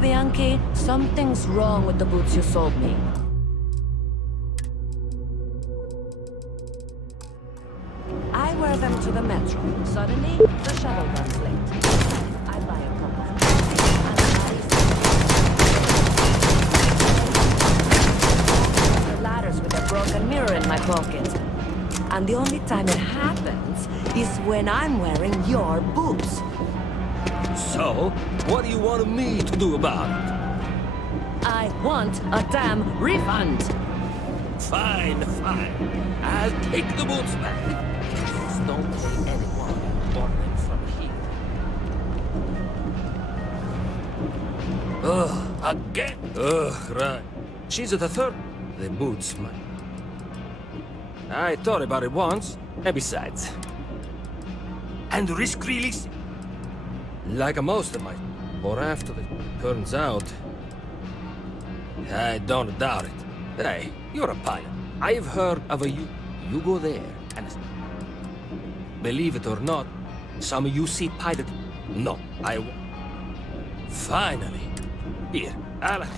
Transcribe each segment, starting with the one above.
Bianchi, something's wrong with the boots you sold me. I wear them to the metro. Suddenly, the shuttle runs late. I buy a couple of the ladders with a broken mirror in my pocket. And the only time it happens is when I'm wearing your boots. So, what do you want me to do about it? I want a damn refund! Fine, fine. I'll take the boots back. Just don't tell anyone you bought them from here. Ugh, again? Ugh, right. She's at the third. The boots, man. I thought about it once, and besides. And risk release. Like most of my... Or after it turns out... I don't doubt it. Hey, you're a pilot. I've heard of a you. You go there and... Believe it or not, some UC pilot... No, I... Finally. Here, Alan.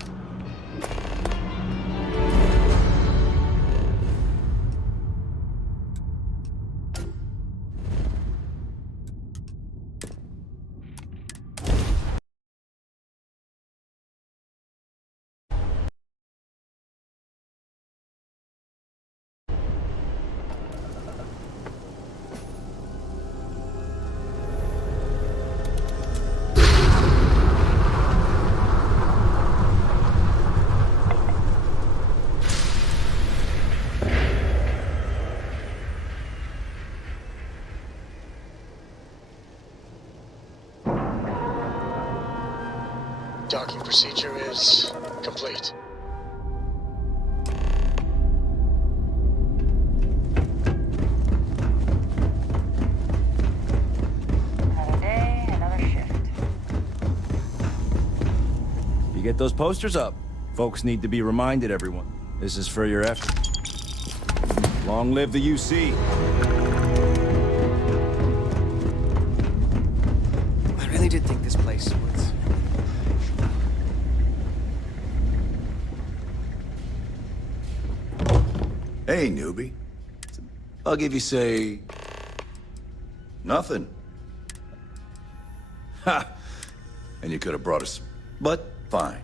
Docking procedure is complete. Another day, another shift. You get those posters up. Folks need to be reminded, everyone. This is for your effort. Long live the UC. I really did think this place was... Hey, newbie. I'll give you, say... nothing. Ha! And you could have brought us... But, fine.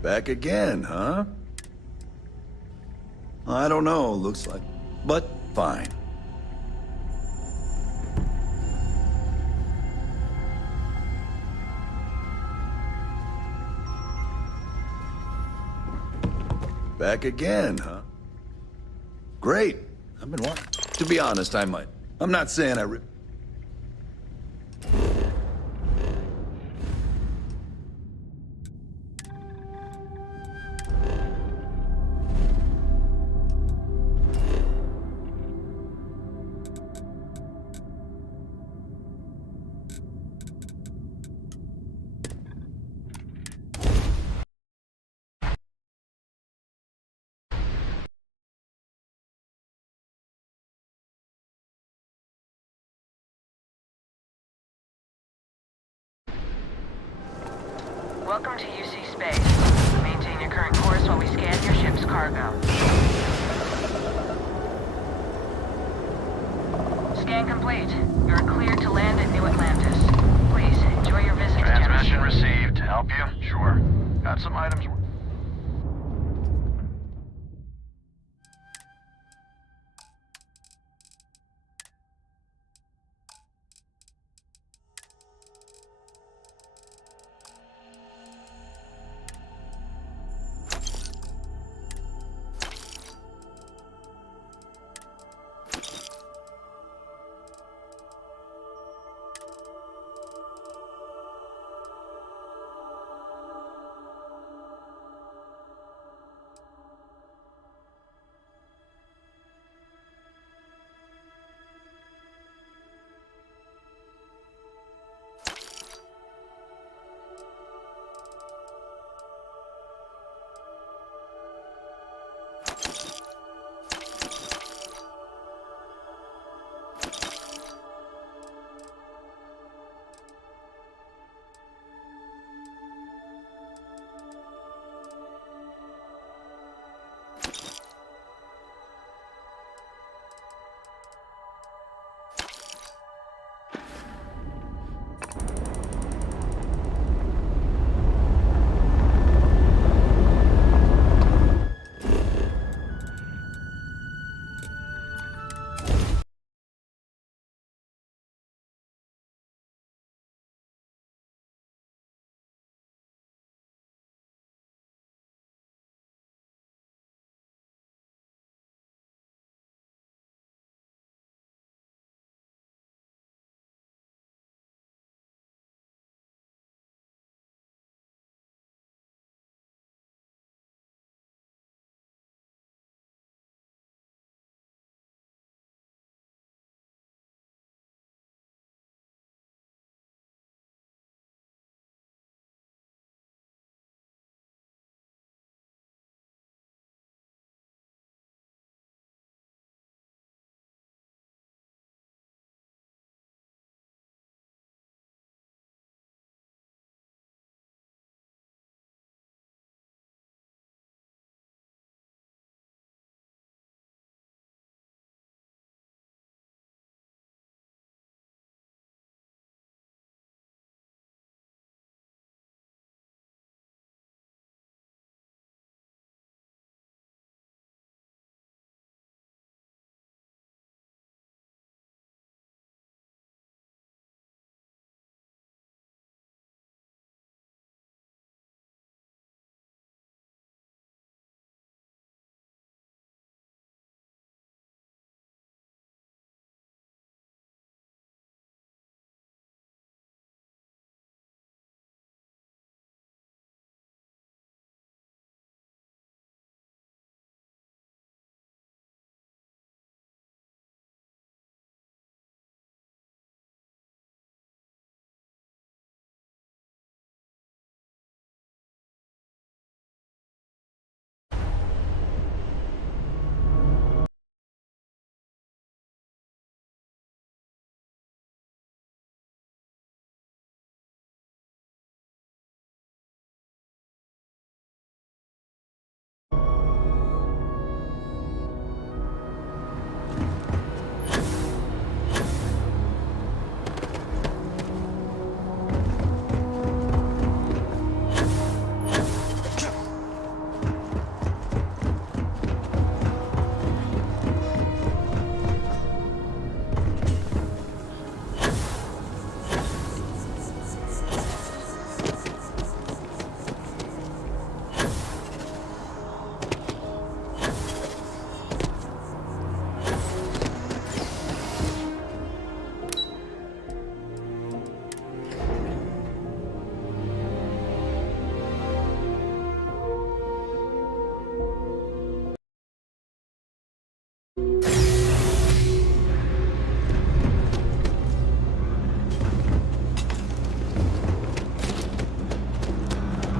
Back again, huh? I don't know, looks like... But, fine. Back again, huh? Great. I've been wanting... To be honest, I might. I'm not saying I... Welcome to UC Space. Maintain your current course while we scan your ship's cargo. Scan complete. You're cleared to land at New Atlantis. Please, enjoy your visit to Transmission received. Help you? Sure. Got some items...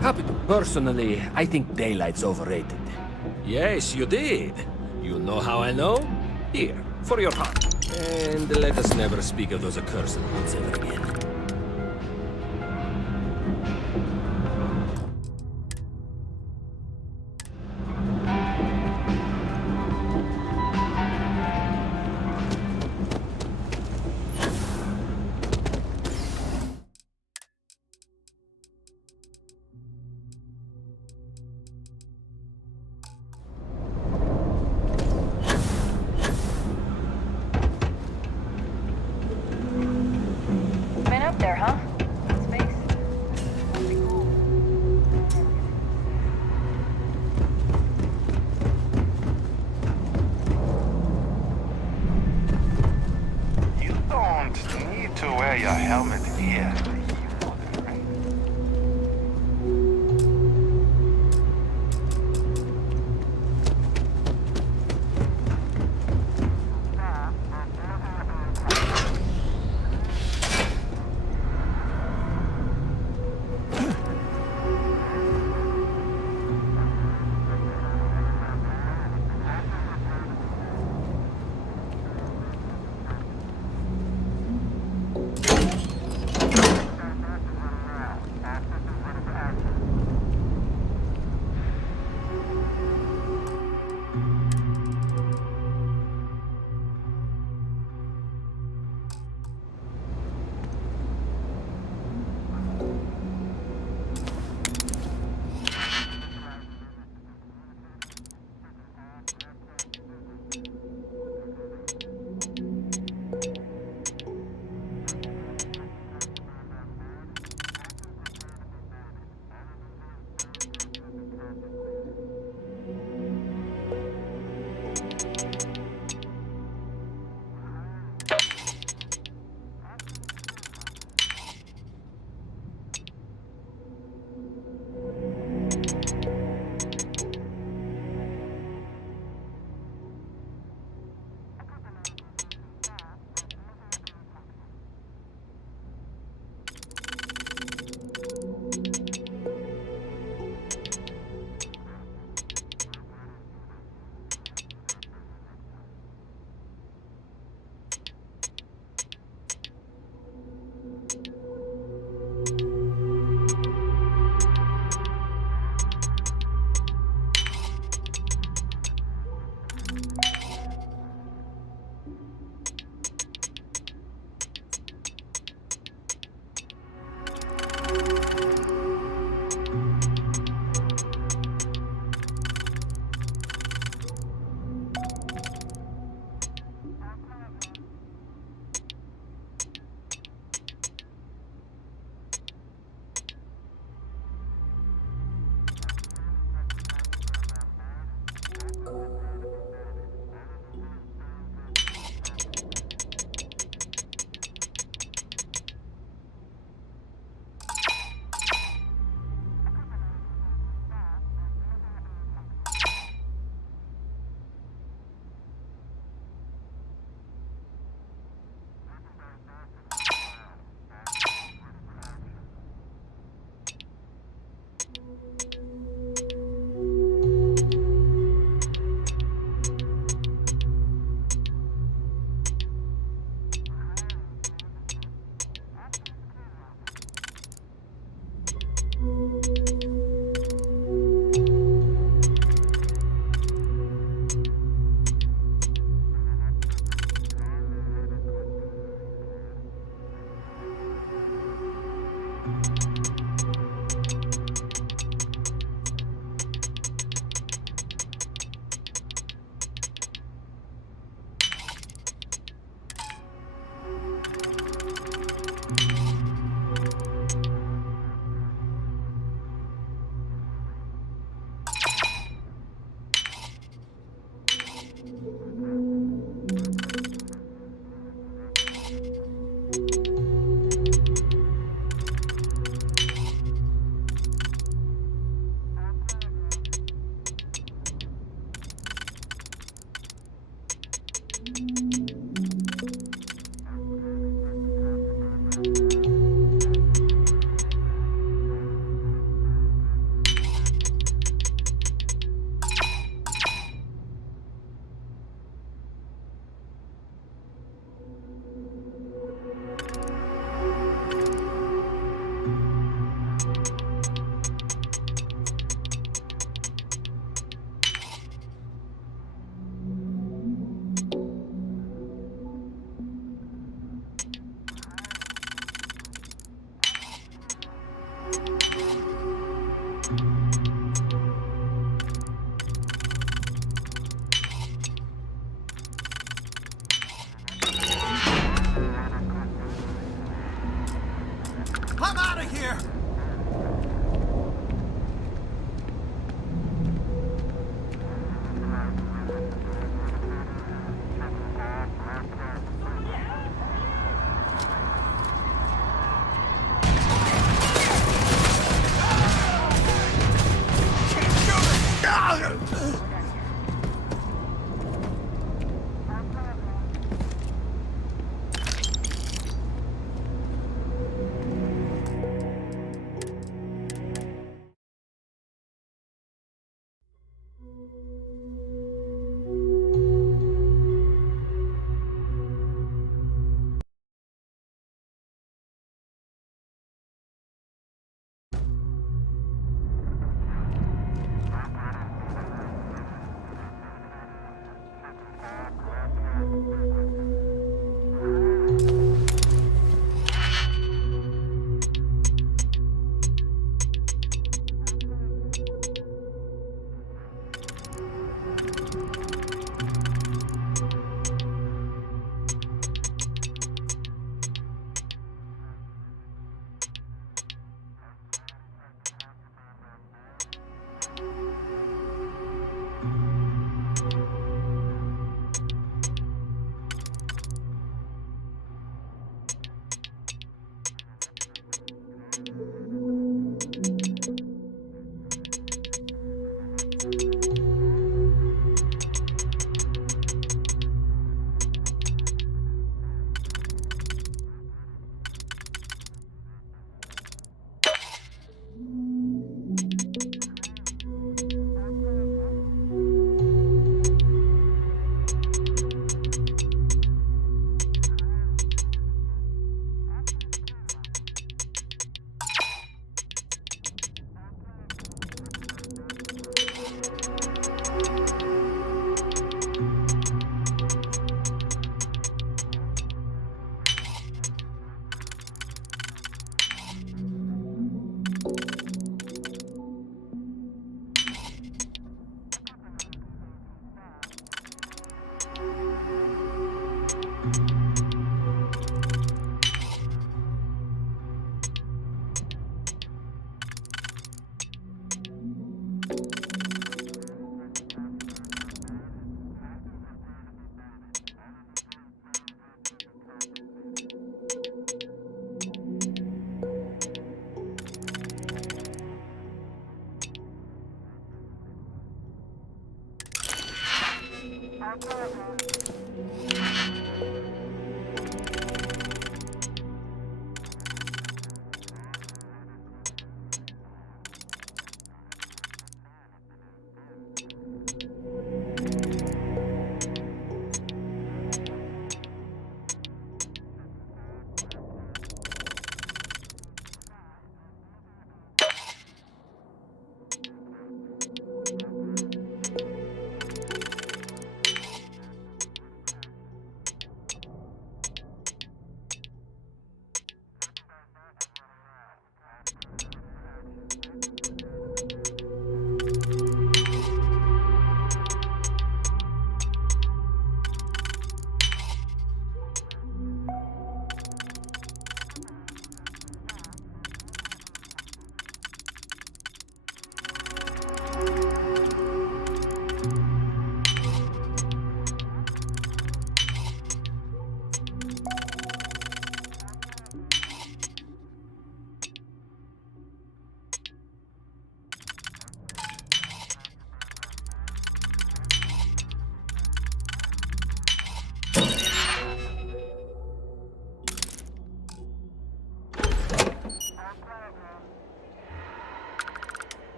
Happy to. Personally, I think daylight's overrated. Yes, you did. You know how I know? Here, for your heart. And let us never speak of those accursed woods ever again. Been up there, huh? Space? Must be cool. You don't need to wear your helmet here. You know that, right? I'm out of here!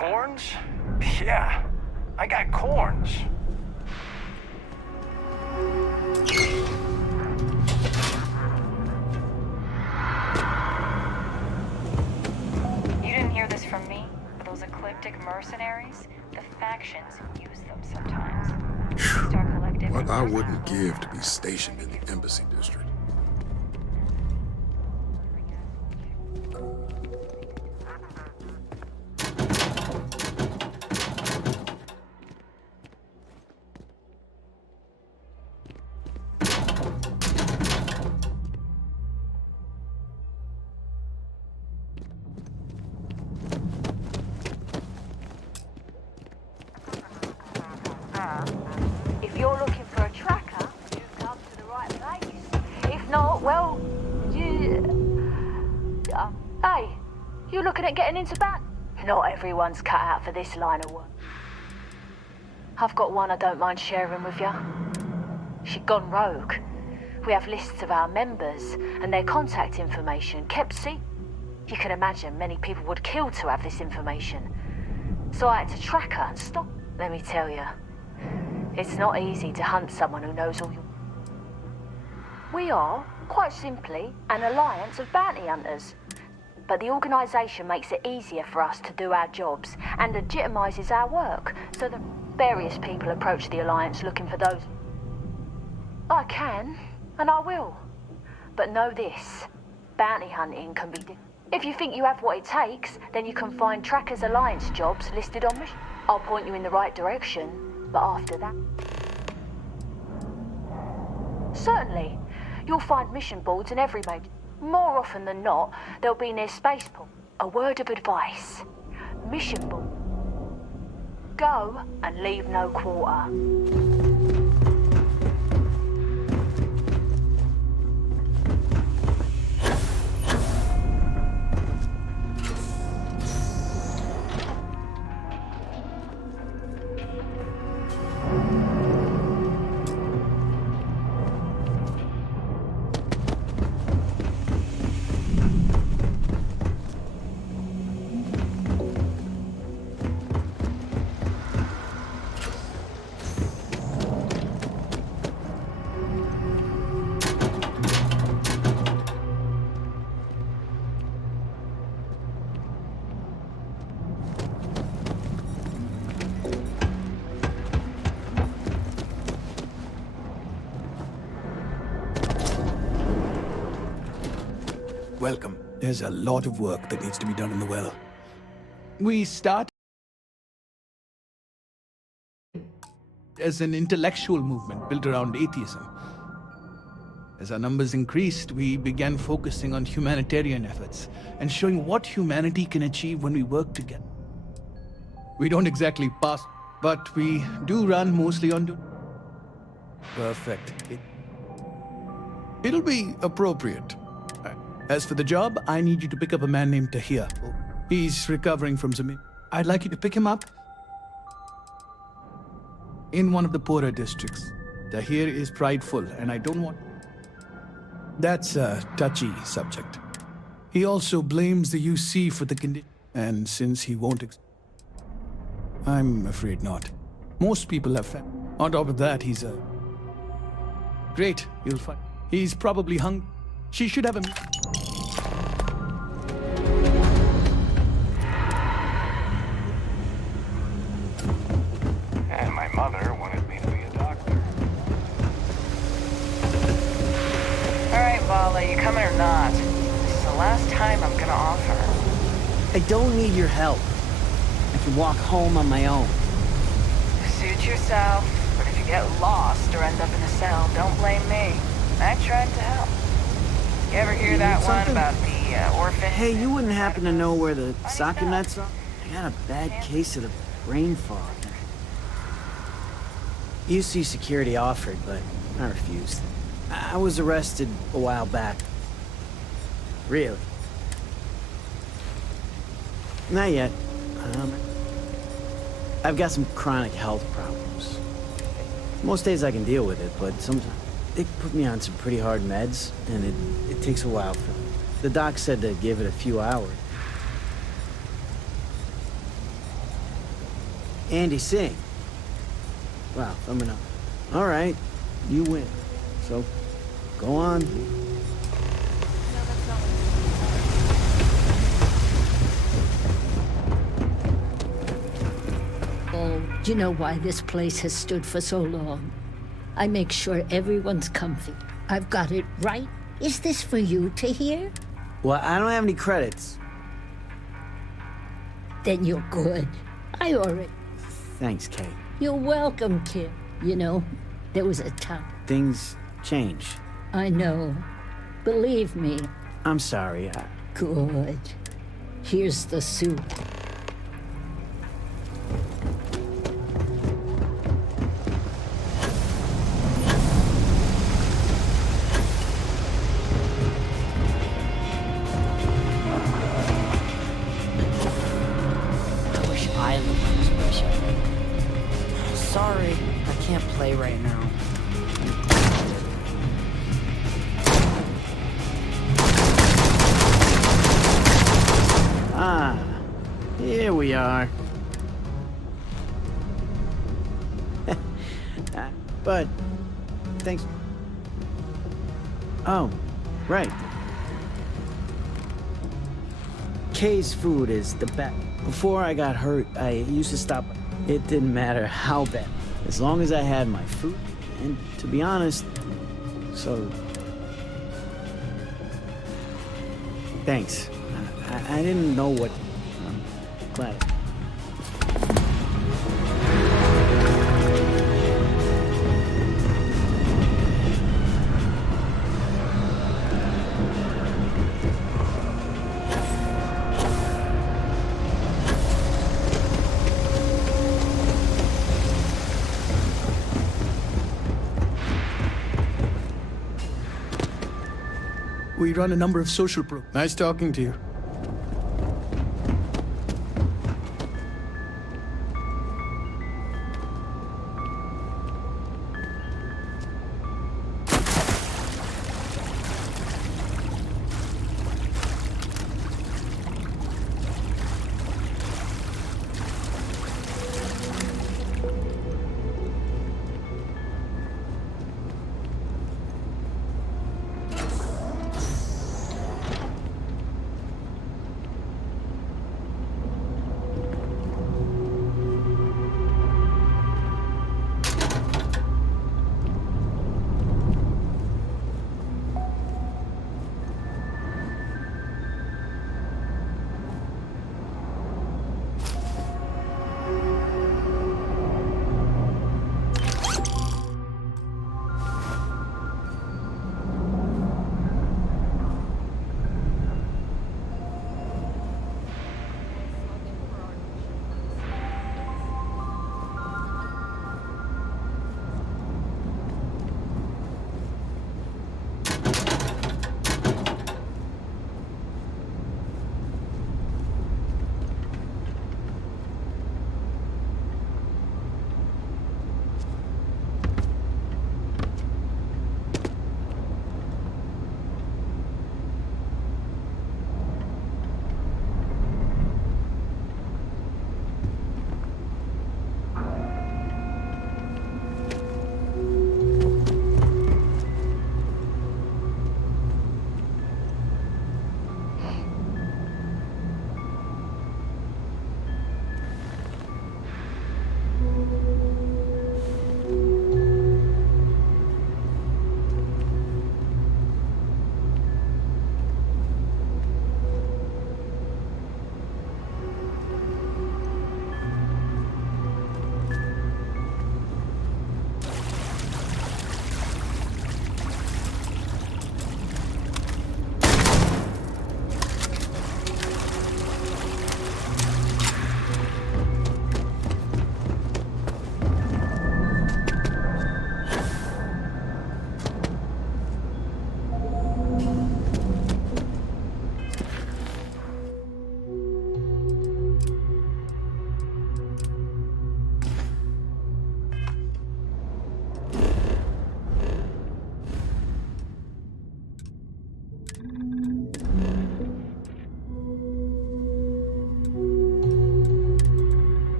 Corns? Yeah, I got corns. You didn't hear this from me? Those ecliptic mercenaries? The factions use them sometimes. Start collective. What I wouldn't give to be stationed in the Embassy District. If you're looking for a tracker, you've come to the right place. If not, well, hey, you looking at getting into bat? Not everyone's cut out for this line of work. I've got one I don't mind sharing with you. She'd gone rogue. We have lists of our members and their contact information kept secret. You can imagine many people would kill to have this information. So I had to track her and stop. Let me tell you, it's not easy to hunt someone who knows all your... We are, quite simply, an alliance of bounty hunters. But the organisation makes it easier for us to do our jobs and legitimises our work, so that various people approach the alliance looking for those... I can, and I will. But know this, bounty hunting can be... If you think you have what it takes, then you can find Trackers Alliance jobs listed on mission. I'll point you in the right direction, but after that... Certainly. You'll find mission boards in every major... More often than not, they'll be near spaceport. A word of advice. Mission board. Go and leave no quarter. Welcome. There's a lot of work that needs to be done in the well. We start as an intellectual movement built around atheism. As our numbers increased, we began focusing on humanitarian efforts and showing what humanity can achieve when we work together. We don't exactly pass, but we do run mostly on... Perfect. It'll be appropriate. As for the job, I need you to pick up a man named Tahir. He's recovering from some... I'd like you to pick him up in one of the poorer districts. Tahir is prideful, and I don't want... That's a touchy subject. He also blames the UC for the condition, and since he won't... I'm afraid not. Most people have... On top of that, he's a... Great, you'll find... He's probably hungry. She should have a... And my mother wanted me to be a doctor. Alright, Vala, you coming or not? This is the last time I'm gonna offer. I don't need your help. I can walk home on my own. Suit yourself, but if you get lost or end up in a cell, don't blame me. I tried to help. You ever hear that one about the orphan? Hey, you wouldn't happen to know where the soccer nets are? I got a bad case of the brain fog. UC security offered, but I refused. I was arrested a while back. Really? Not yet. I've got some chronic health problems. Most days I can deal with it, but sometimes they put me on some pretty hard meds, and it takes a while for... The doc said to give it a few hours. Andy, sing. Wow, thumbing up. All right, you win. So, go on. Oh, you know why this place has stood for so long? I make sure everyone's comfy. I've got it right. Is this for you to hear? Well, I don't have any credits. Then you're good. I already... Thanks, Kay. You're welcome, kid. You know, there was a time... Things change. I know. Believe me. I'm sorry. Good. Here's the soup. I wish I looked like this person. Sorry, I can't play right now. Ah, here we are. But, thanks. Oh, right. Kay's food is the best. Before I got hurt, I used to stop. It didn't matter how bad, as long as I had my food. And to be honest, so... Thanks. I didn't know what... I'm glad. We run a number of social programs. Nice talking to you.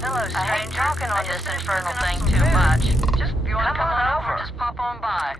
Hello, stranger. I hate talking on this infernal thing too much. Just, if you want to come on over, just pop on by.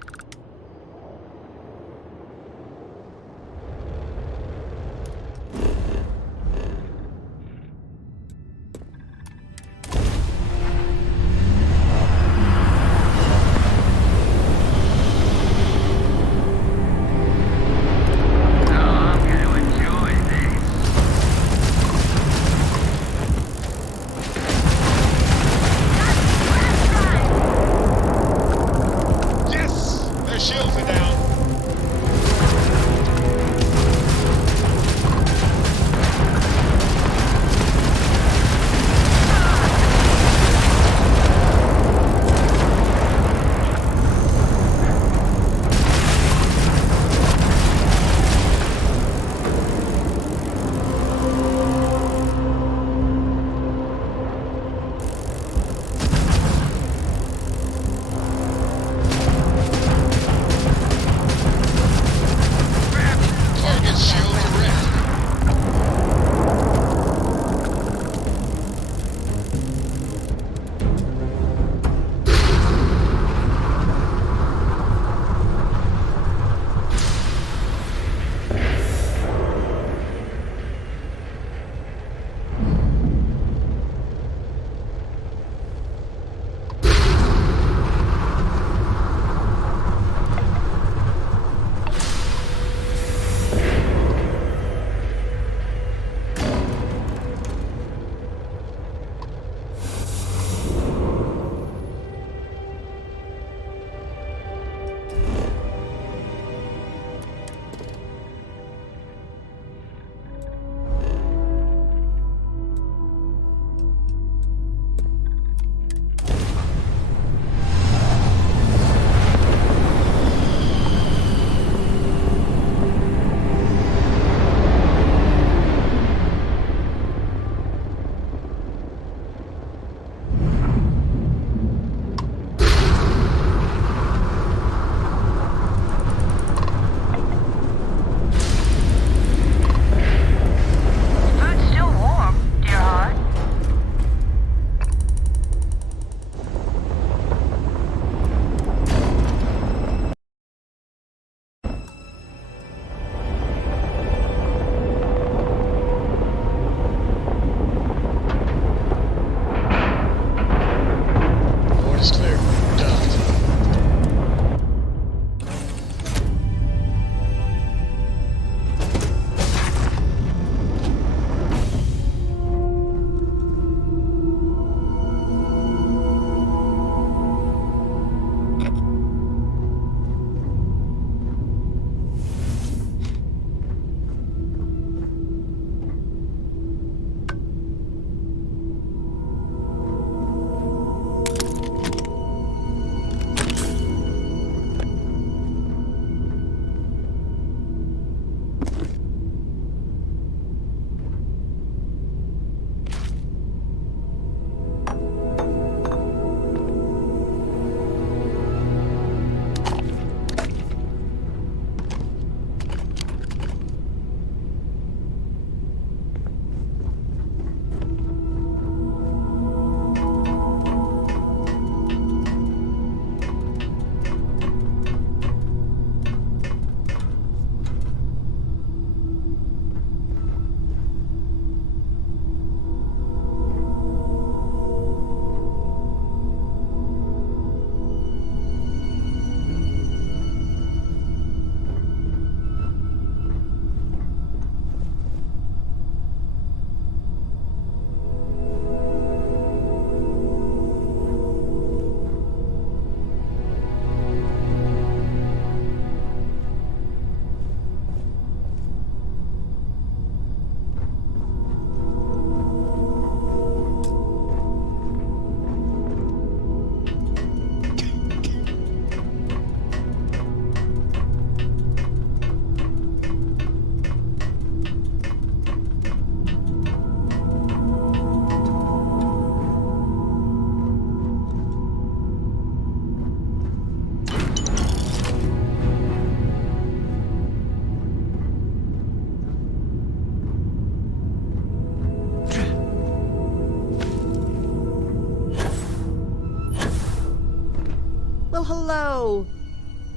Well, hello.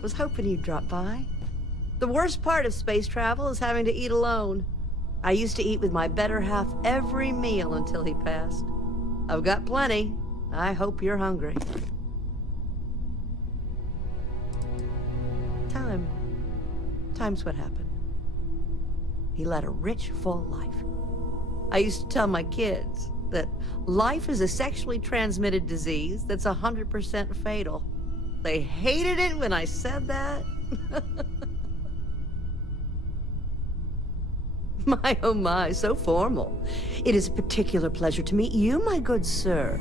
Was hoping you'd drop by. The worst part of space travel is having to eat alone. I used to eat with my better half every meal until he passed. I've got plenty. I hope you're hungry. Time's what happened. He led a rich, full life. I used to tell my kids that life is a sexually transmitted disease that's 100% fatal. They hated it when I said that. My, oh my, so formal. It is a particular pleasure to meet you, my good sir.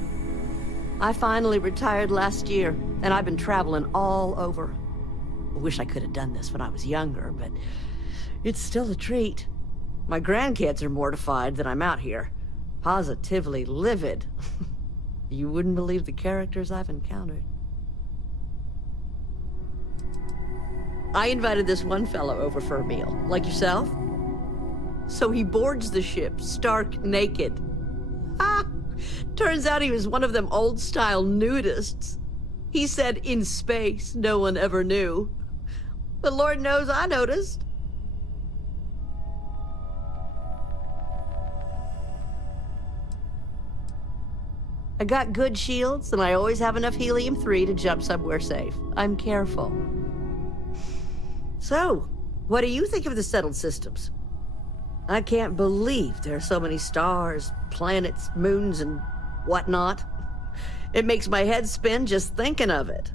I finally retired last year, and I've been traveling all over. I wish I could have done this when I was younger, but it's still a treat. My grandkids are mortified that I'm out here. Positively livid. You wouldn't believe the characters I've encountered. I invited this one fellow over for a meal, like yourself. So he boards the ship, stark naked. Ah! Turns out he was one of them old-style nudists. He said in space, no one ever knew. But Lord knows I noticed. I got good shields, and I always have enough helium-3 to jump somewhere safe. I'm careful. So, what do you think of the settled systems? I can't believe there are so many stars, planets, moons, and whatnot. It makes my head spin just thinking of it.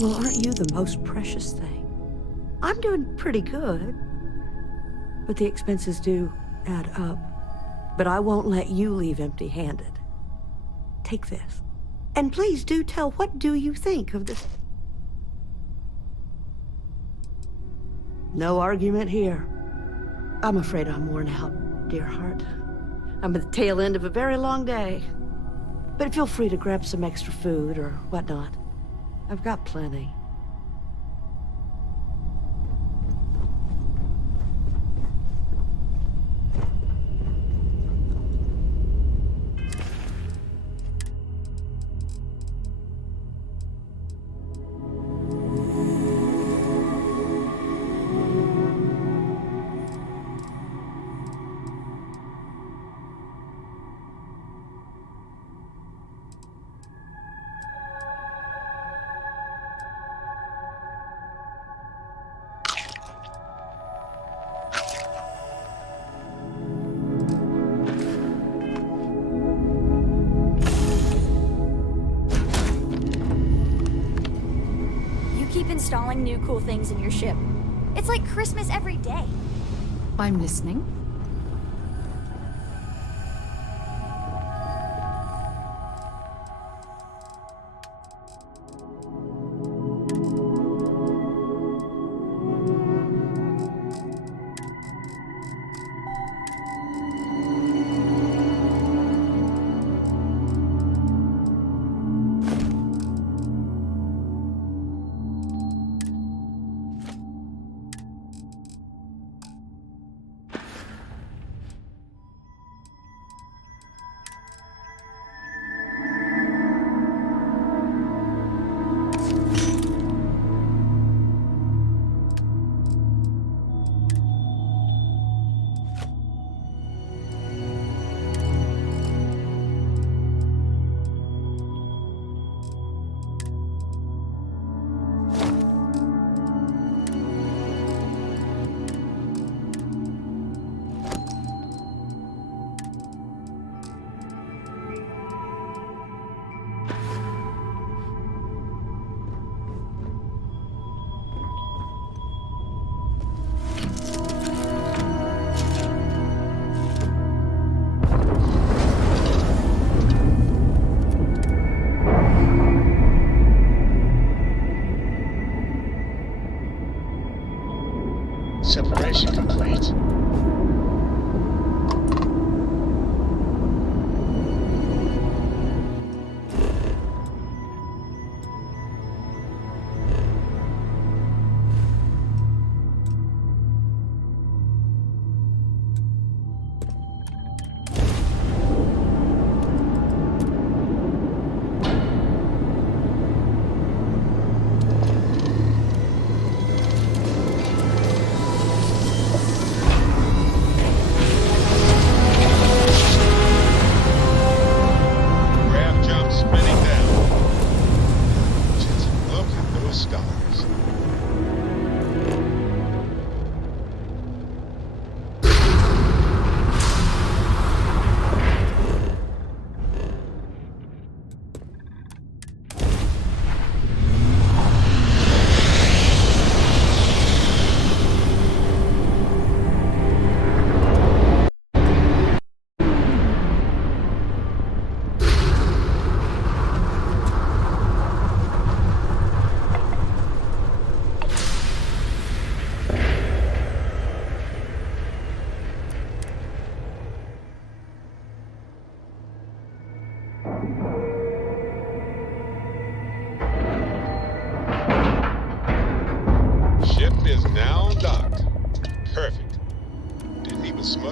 Well, aren't you the most precious thing? I'm doing pretty good, but the expenses do add up. But I won't let you leave empty-handed. Take this. And please do tell, what do you think of this? No argument here. I'm afraid I'm worn out, dear heart. I'm at the tail end of a very long day. But feel free to grab some extra food or whatnot. I've got plenty. Installing new cool things in your ship. It's like Christmas every day. I'm listening.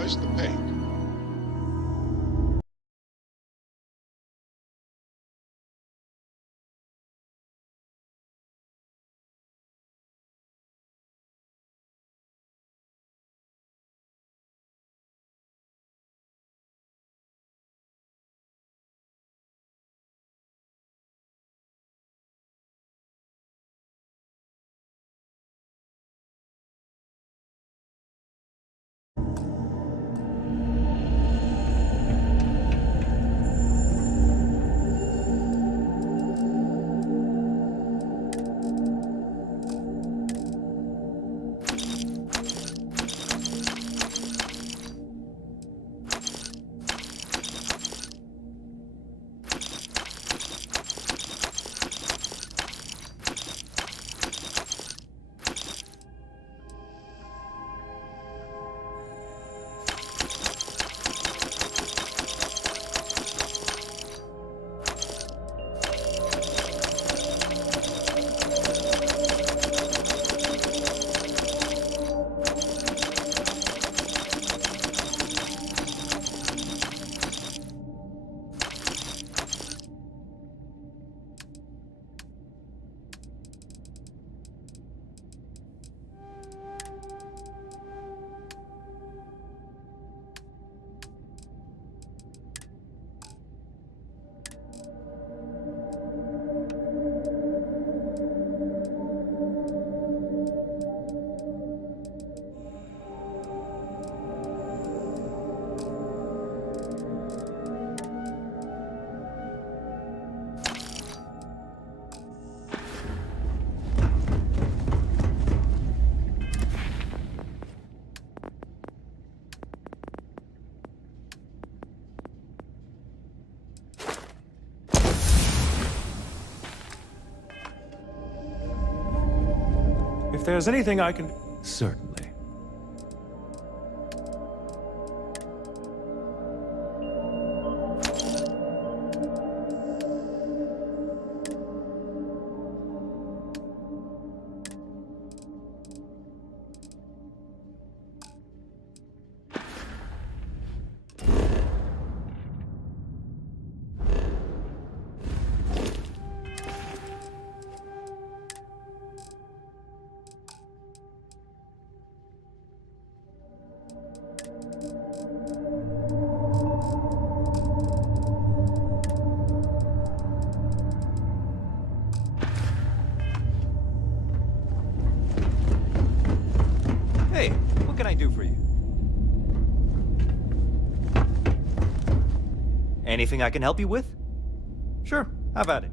minimize the pain. If there's anything I can... Certainly. Hey, what can I do for you? Anything I can help you with? Sure, have at it.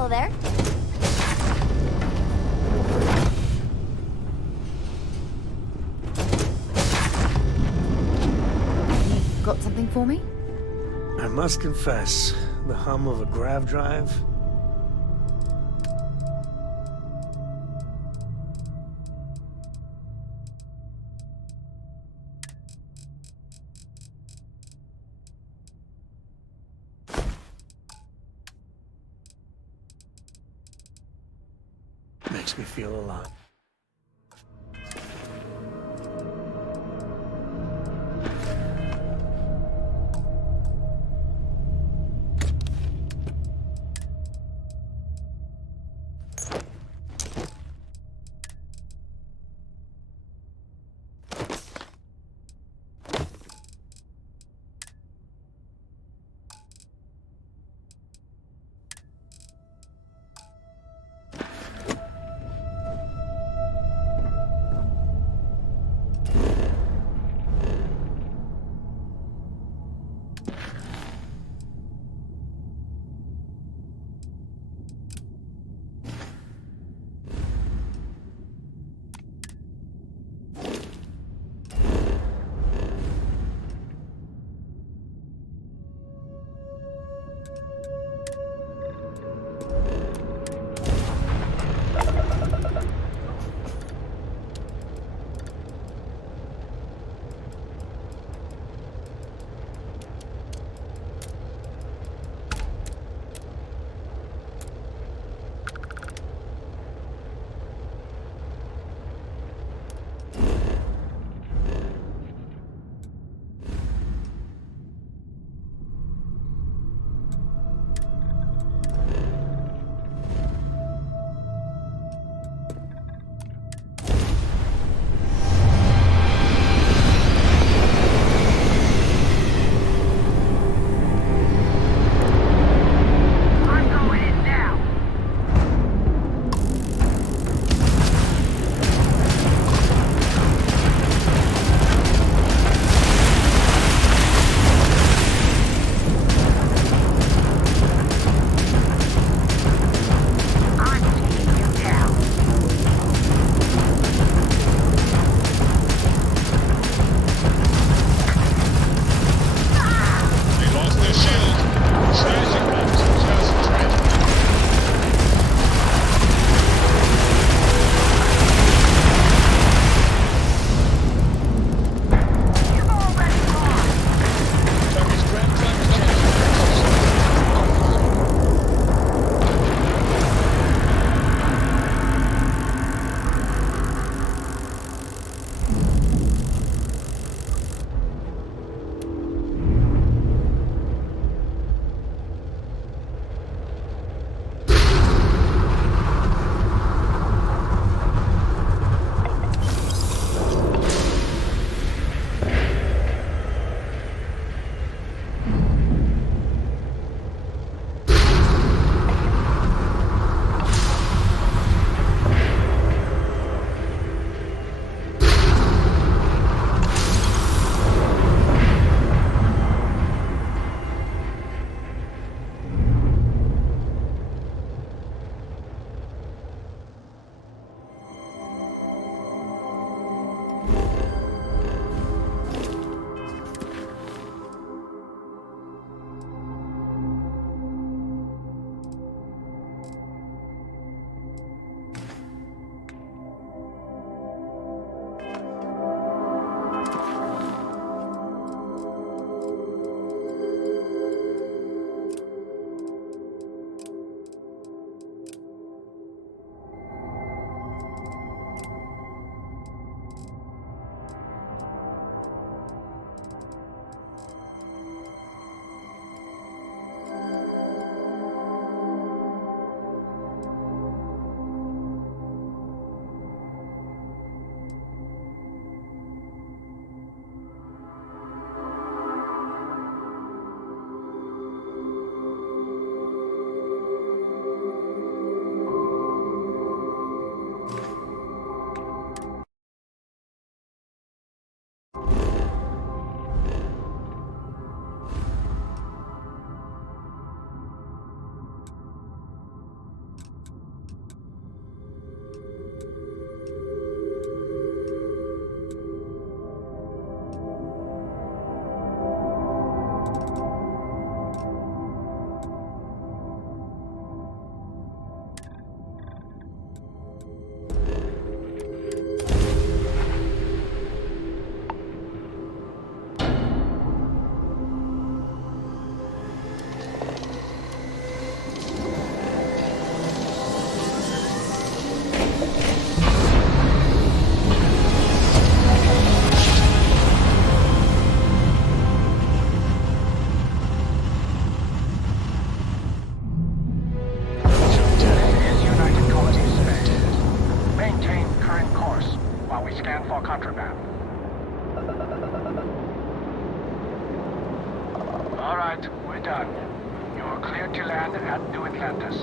Hello there. You've got something for me? I must confess, the hum of a grav drive. Makes me feel alive. land at New Atlantis.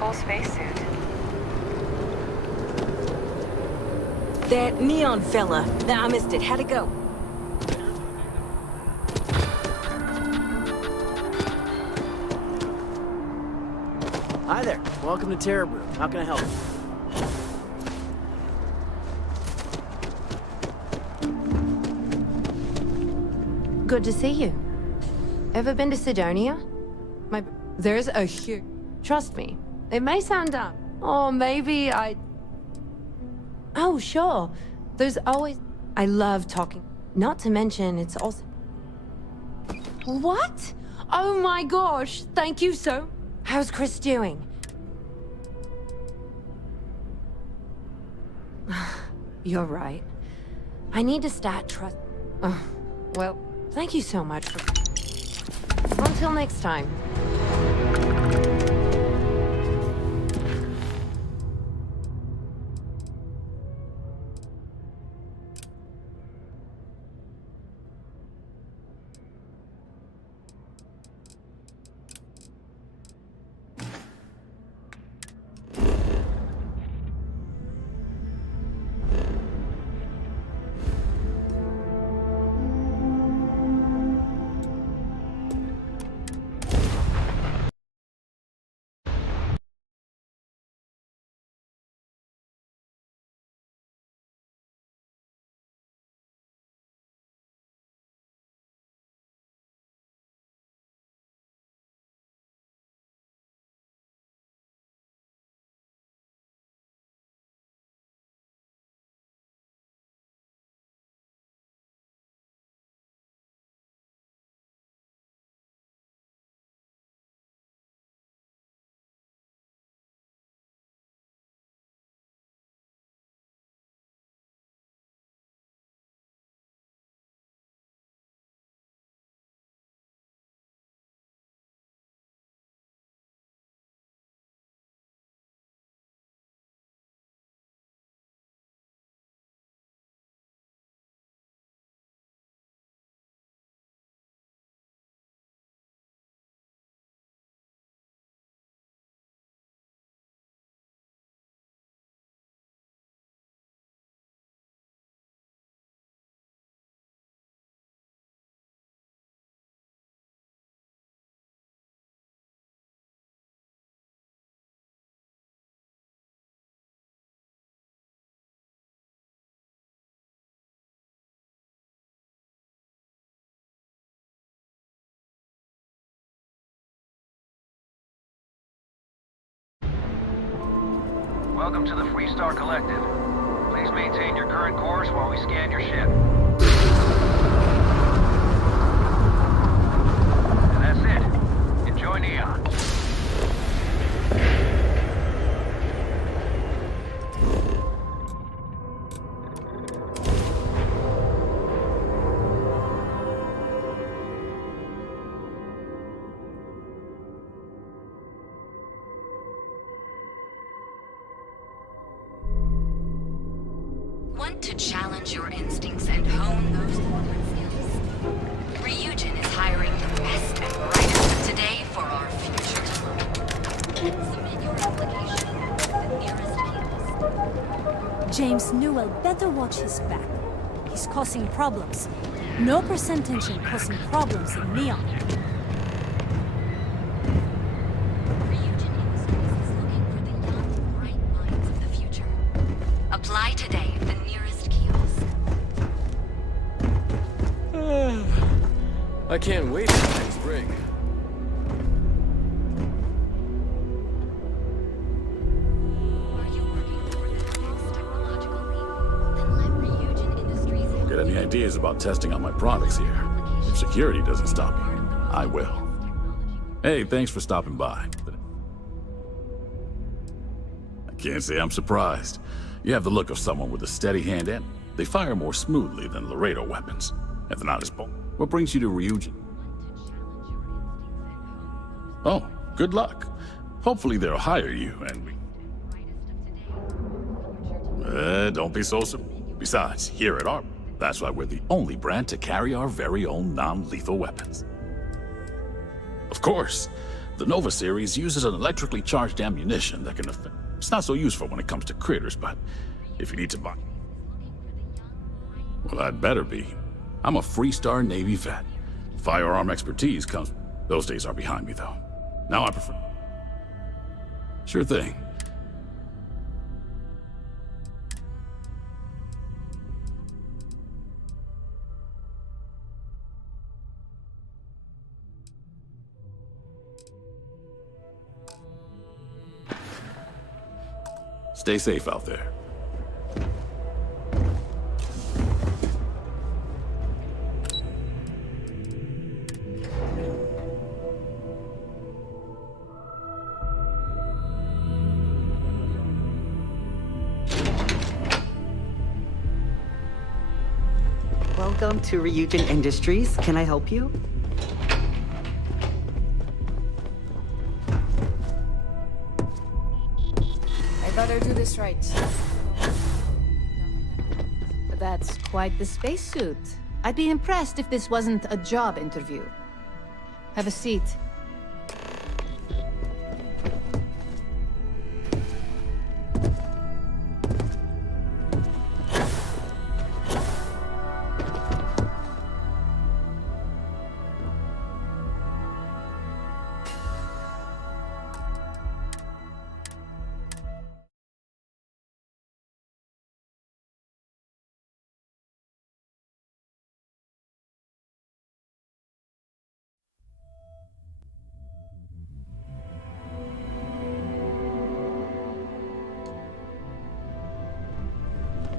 Whole spacesuit. That neon fella. I missed it. How'd it go? Hi there. Welcome to Terra Brew. How can I help? Good to see you. Ever been to Sidonia? There's a huge... Trust me, it may sound dumb. Or maybe I... Oh, sure. There's always... I love talking. Not to mention, it's also... What? Oh my gosh, thank you so... How's Chris doing? You're right. I need to start trust... well, thank you so much for... Until next time. Welcome to the Freestar Collective. Please maintain your current course while we scan your ship. And that's it. Enjoy Neon. to challenge your instincts and hone those corporate skills? Ryujin is hiring the best and brightest of today for our future tomorrow. Submit your application at the nearest kiosk. James Newell better watch his back. He's causing problems. No percentage in causing problems in Neon. Apply today at the nearest kiosk. I can't wait for next break. Get any ideas about testing out my products here? If security doesn't stop me, I will. Hey, thanks for stopping by. I can't say I'm surprised. You have the look of someone with a steady hand and they fire more smoothly than Laredo weapons. If they're not as bold. What brings you to Ryujin? Oh, good luck. Hopefully they'll hire you and we... don't be so simple. Besides, here at ARP, that's why we're the only brand to carry our very own non-lethal weapons. Of course, the Nova series uses an electrically charged ammunition that can affect... It's not so useful when it comes to critters, but if you need to buy... Well, I'd better be. I'm a Freestar Navy vet. Firearm expertise comes... Those days are behind me, though. Now I prefer... Sure thing. Stay safe out there. Welcome to Ryujin Industries. Can I help you? I better do this right. That's quite the spacesuit. I'd be impressed if this wasn't a job interview. Have a seat.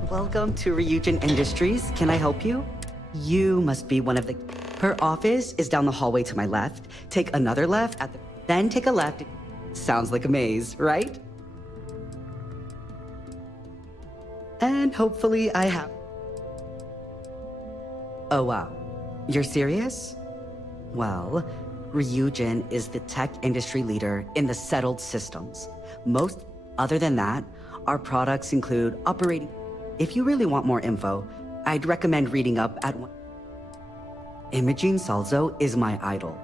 Welcome to Ryujin Industries. Can I help you? You must be one of the... Her office is down the hallway to my left. Take another left at the... Then take a left. Sounds like a maze, right? And hopefully I have... Oh, wow. You're serious? Well, Ryujin is the tech industry leader in the settled systems. Most, other than that, our products include operating... If you really want more info, I'd recommend reading up at one. Imogene Salzo is my idol.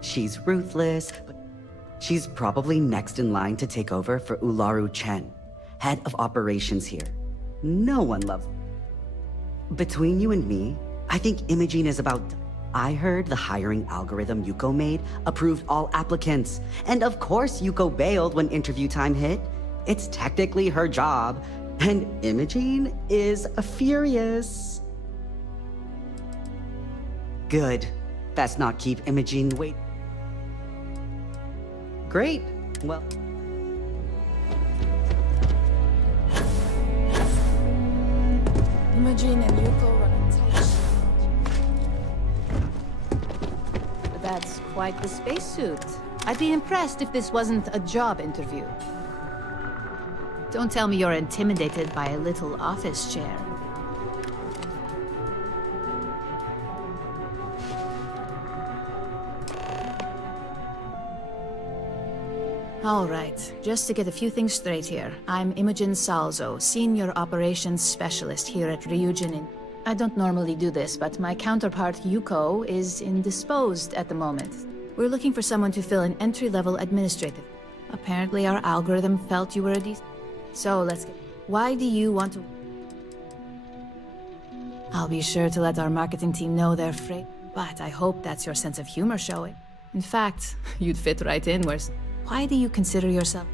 She's ruthless, but she's probably next in line to take over for Ularu Chen, head of operations here. No one loves her. Between you and me, I think Imogene is about... I heard the hiring algorithm Yuko made approved all applicants. And of course Yuko bailed when interview time hit. It's technically her job. And Imogene is furious. Good. Best not keep Imogene wait. Great. Well... Imogene and Yuko run a tight ship. That's quite the spacesuit. I'd be impressed if this wasn't a job interview. Don't tell me you're intimidated by a little office chair. All right, just to get a few things straight here. I'm Imogen Salzo, Senior Operations Specialist here at Ryujin. I don't normally do this, but my counterpart, Yuko, is indisposed at the moment. We're looking for someone to fill an entry-level administrative. Apparently our algorithm felt you were a decent... So let's get... Why do you want to... I'll be sure to let our marketing team know they're afraid, but I hope that's your sense of humor showing. In fact, you'd fit right in where... Why do you consider yourself...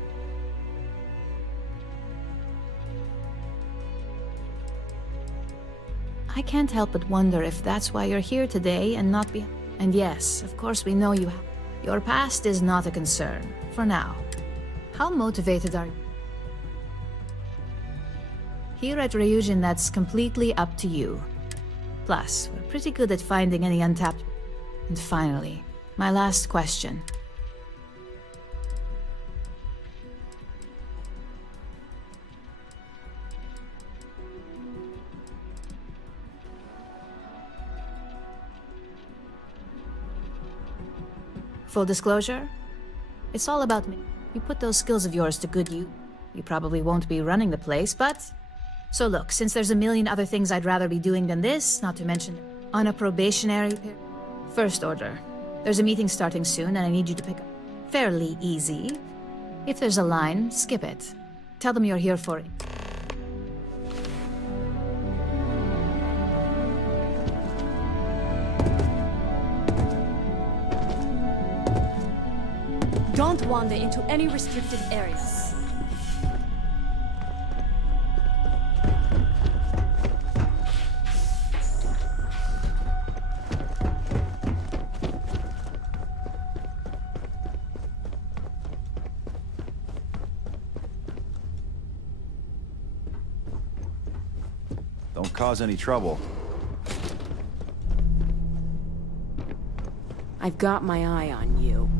I can't help but wonder if that's why you're here today and not be... And yes, of course we know you have... Your past is not a concern, for now. How motivated are you? Here at Ryujin, that's completely up to you. Plus, we're pretty good at finding any untapped... And finally, my last question. Full disclosure, it's all about me. You put those skills of yours to good use. You probably won't be running the place, but... So look, since there's a million other things I'd rather be doing than this, not to mention on a probationary period... First order. There's a meeting starting soon and I need you to pick up. Fairly easy. If there's a line, skip it. Tell them you're here for it. Don't wander into any restricted areas. Don't cause any trouble. I've got my eye on you.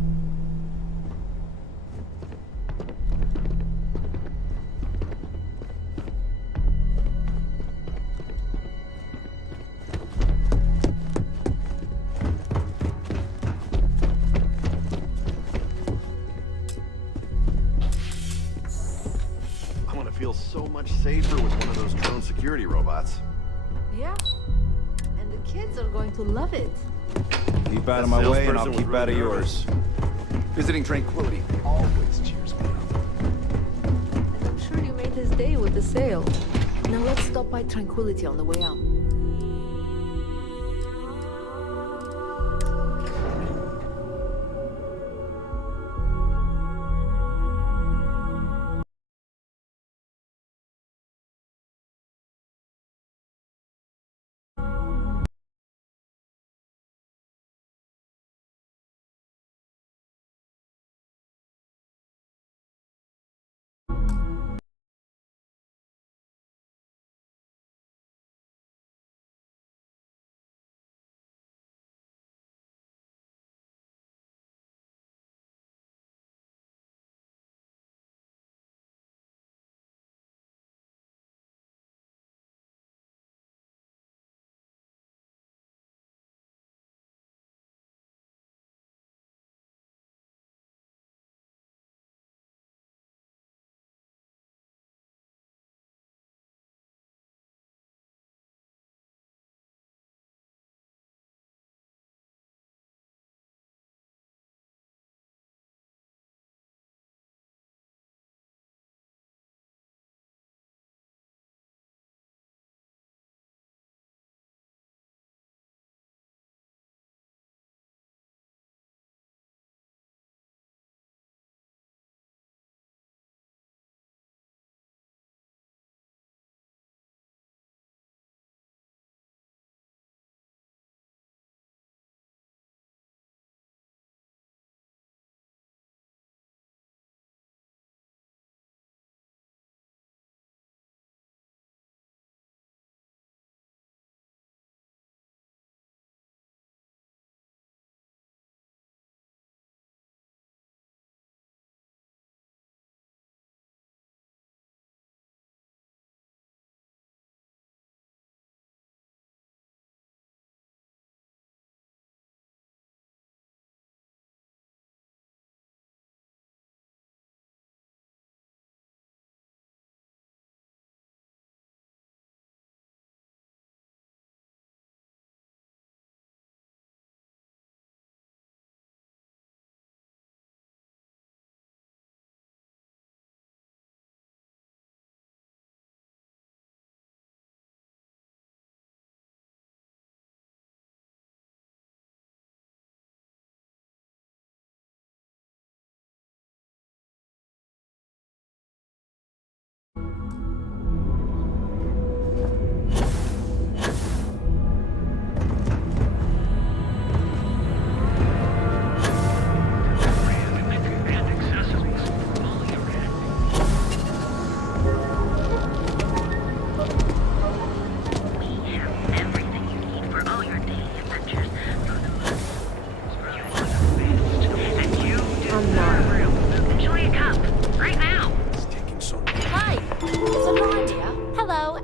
I want to feel so much safer with one of those drone security robots. Yeah. And the kids are going to love it. Keep out of my way and I'll keep out of yours. Visiting Tranquility always cheers me up. And I'm sure you made his day with the sale. Now let's stop by Tranquility on the way out.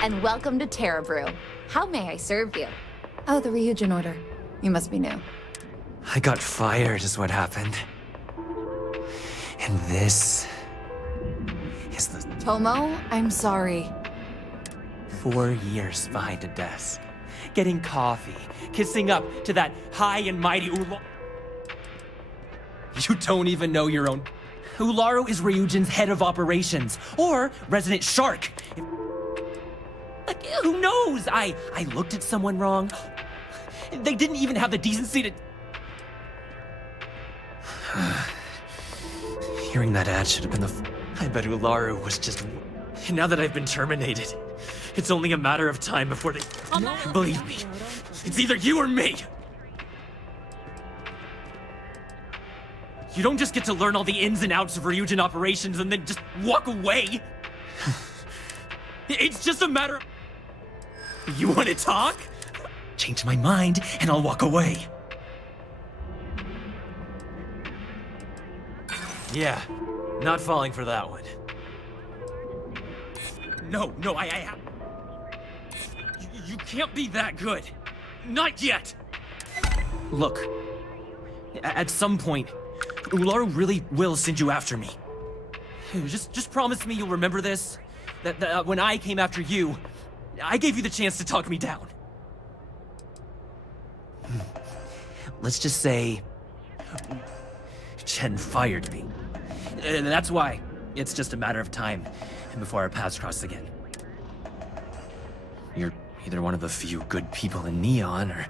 and welcome to Terra Brew. How may I serve you? Oh, the Ryujin order. You must be new. I got fired is what happened. And this is the Tomo, I'm sorry. 4 years behind a desk, getting coffee, kissing up to that high and mighty Ularu. You don't even know your own. Ularu is Ryujin's head of operations, or resident shark. Like, who knows? I looked at someone wrong. They didn't even have the decency to... Hearing that ad should have been the... I bet Ularu was just... Now that I've been terminated, it's only a matter of time before they... Believe me, it's either you or me! You don't just get to learn all the ins and outs of Ryujin operations and then just walk away! It's just a matter of... You want to talk? Change my mind, and I'll walk away. Yeah, not falling for that one. No, You can't be that good. Not yet! Look, at some point, Ularu really will send you after me. Just promise me you'll remember this. That when I came after you, I gave you the chance to talk me down. Let's just say... Chen fired me. That's why it's just a matter of time before our paths cross again. You're either one of the few good people in Neon, or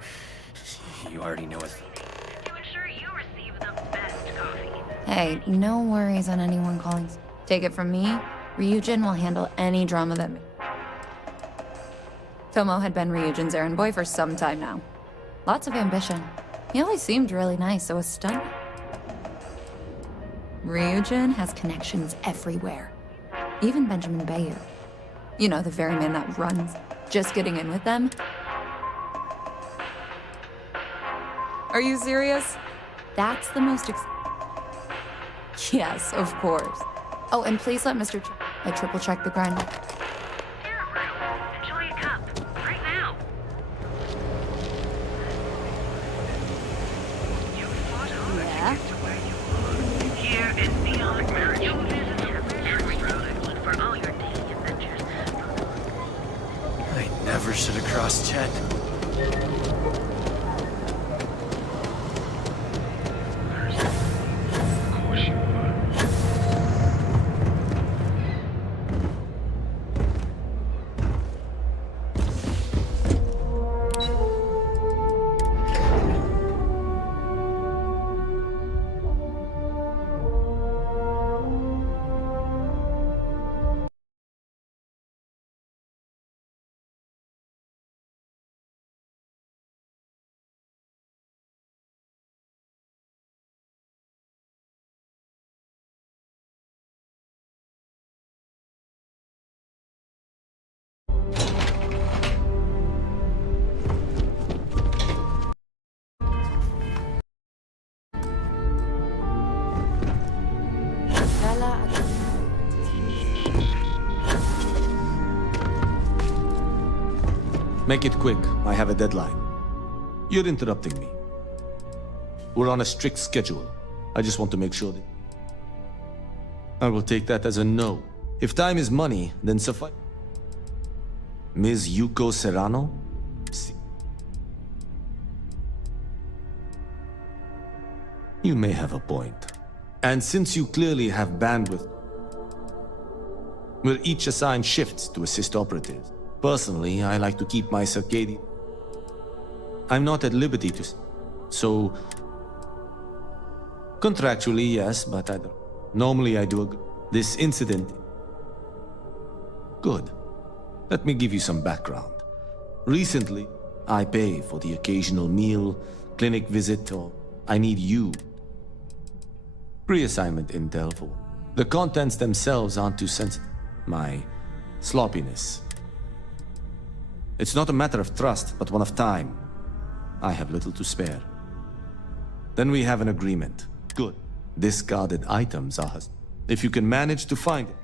you already know it. Hey, no worries on anyone calling. Take it from me, Ryujin will handle any drama that... Tomo had been Ryujin's errand boy for some time now. Lots of ambition. He always seemed really nice, so was stunned. Ryujin has connections everywhere. Even Benjamin Bayu. You know, the very man that runs. Just getting in with them. Are you serious? That's the most Yes, of course. Oh, and please let Mr. I triple check the grind. Enjoy a cup. Right now. Yeah? Here in Neon, you'll visit every road for all your daily adventures. I never should have crossed Chen. Make it quick. I have a deadline. You're interrupting me. We're on a strict schedule. I just want to make sure that... I will take that as a no. If time is money, then suffice. Ms. Yuko Serrano? You may have a point. And since you clearly have bandwidth, we'll each assign shifts to assist operatives. Personally, I like to keep my circadian... I'm not at liberty to... So... Contractually, yes, but I don't... Normally I do a... This incident... Good. Let me give you some background. Recently, I pay for the occasional meal, clinic visit, or... I need you. Pre-assignment intel for... The contents themselves aren't too sensitive. My... sloppiness. It's not a matter of trust, but one of time. I have little to spare. Then we have an agreement. Good. Discarded items are... If you can manage to find it.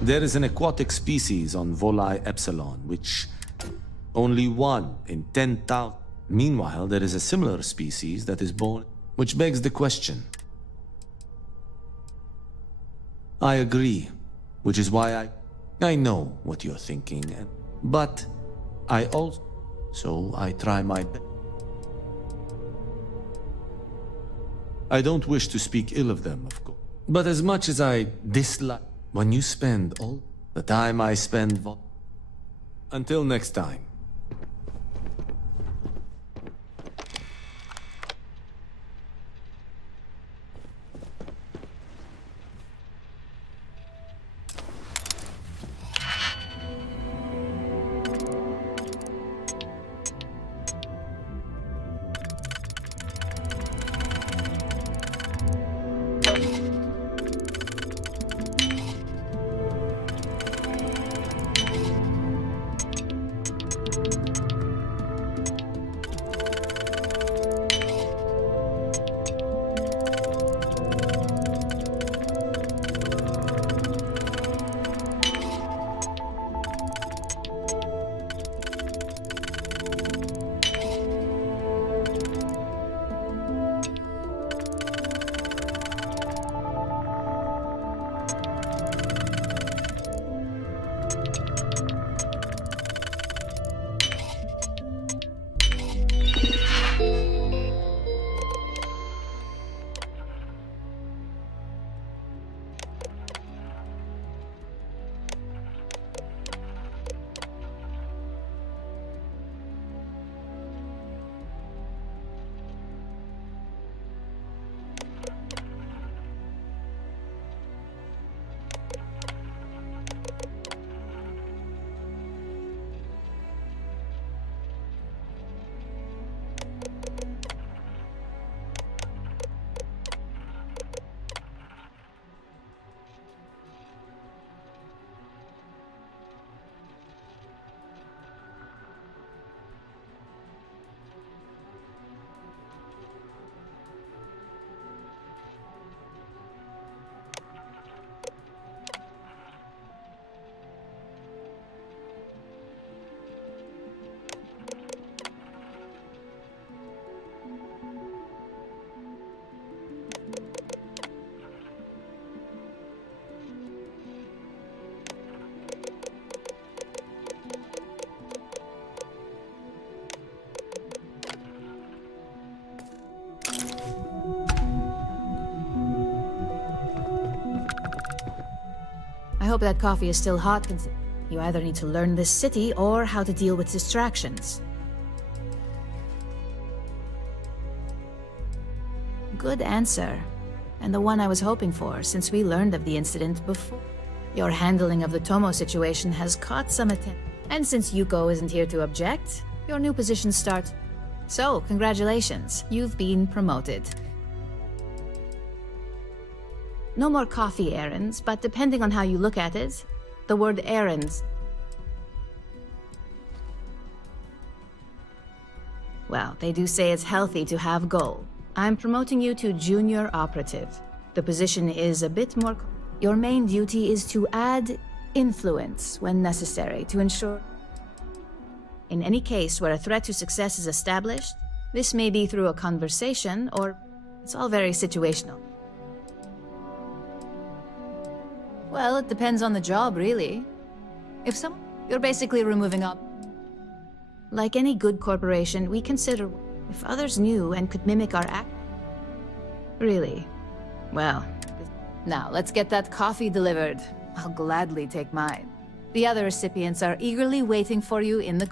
There is an aquatic species on Volai Epsilon, which only 1 in 10,000. Meanwhile, there is a similar species that is born, which begs the question. I agree, which is why I know what you're thinking, but I also, so I try my best. I don't wish to speak ill of them, of course, but as much as I dislike when you spend all the time I spend. Until next time. I hope that coffee is still hot. You either need to learn this city or how to deal with distractions. Good answer. And the one I was hoping for, since we learned of the incident before. Your handling of the Tomo situation has caught some attention. And since Yuko isn't here to object, your new position starts. So, congratulations. You've been promoted. No more coffee errands, but depending on how you look at it, the word errands. Well, they do say it's healthy to have goal. I'm promoting you to junior operative. The position is a bit more... Your main duty is to add influence when necessary to ensure... In any case where a threat to success is established, this may be through a conversation or... It's all very situational. Well, it depends on the job, really. If you're basically removing up. Like any good corporation, we consider if others knew and could mimic our act. Really? Well, now let's get that coffee delivered. I'll gladly take mine. The other recipients are eagerly waiting for you in the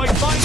might find...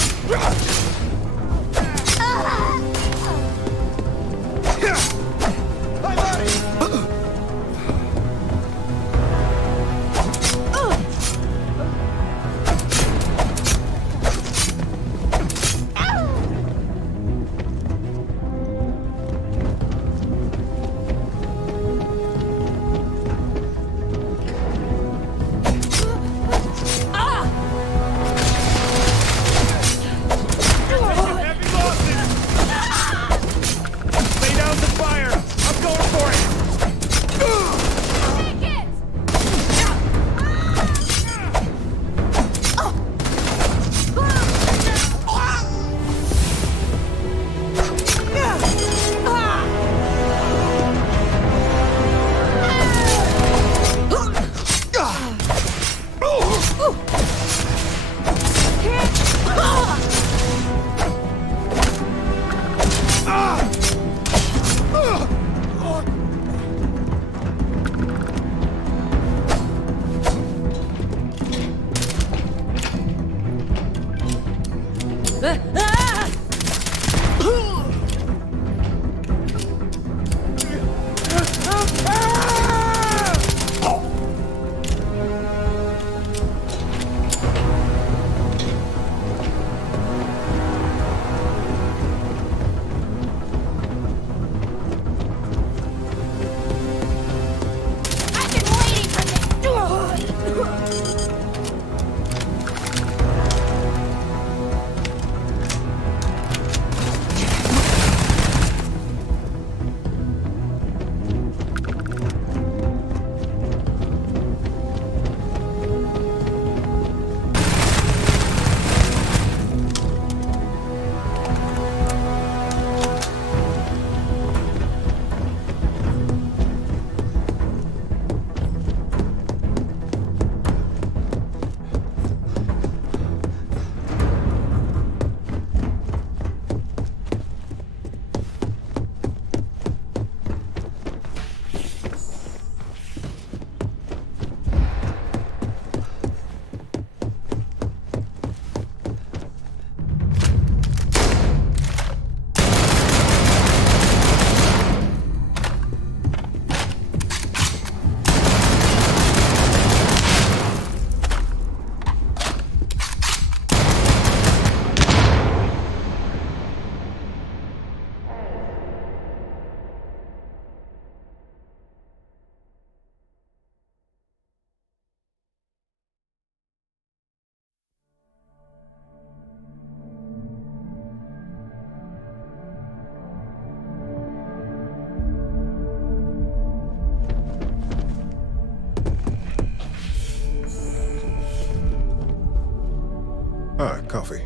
Ah, coffee.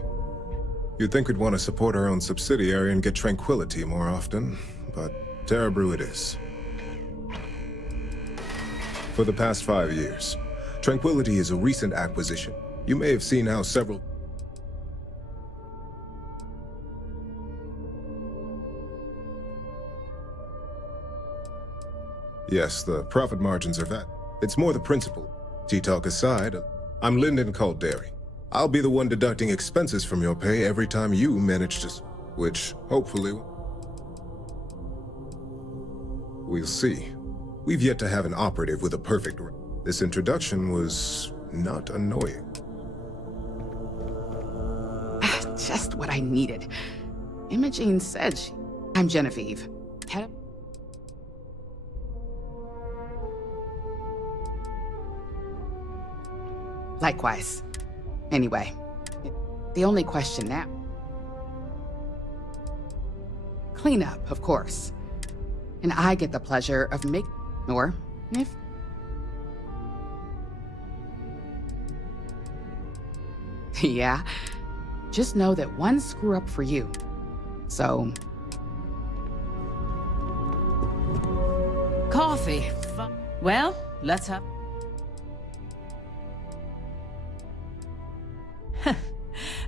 You'd think we'd want to support our own subsidiary and get tranquility more often, but Terra Brew it is. For the past 5 years, Tranquility is a recent acquisition. You may have seen how several... Yes, the profit margins are fat. It's more the principle. Tea-talk aside, I'm Lyndon Calderi. I'll be the one deducting expenses from your pay every time you manage to... which, hopefully... we'll see. We've yet to have an operative with a perfect... This introduction was not annoying. Just what I needed. Imogene said she... I'm Genevieve. Likewise. Anyway, the only question now... Cleanup, of course. And I get the pleasure of making... Or, if... Yeah, just know that one screw up for you. So... Coffee. Well, let's have...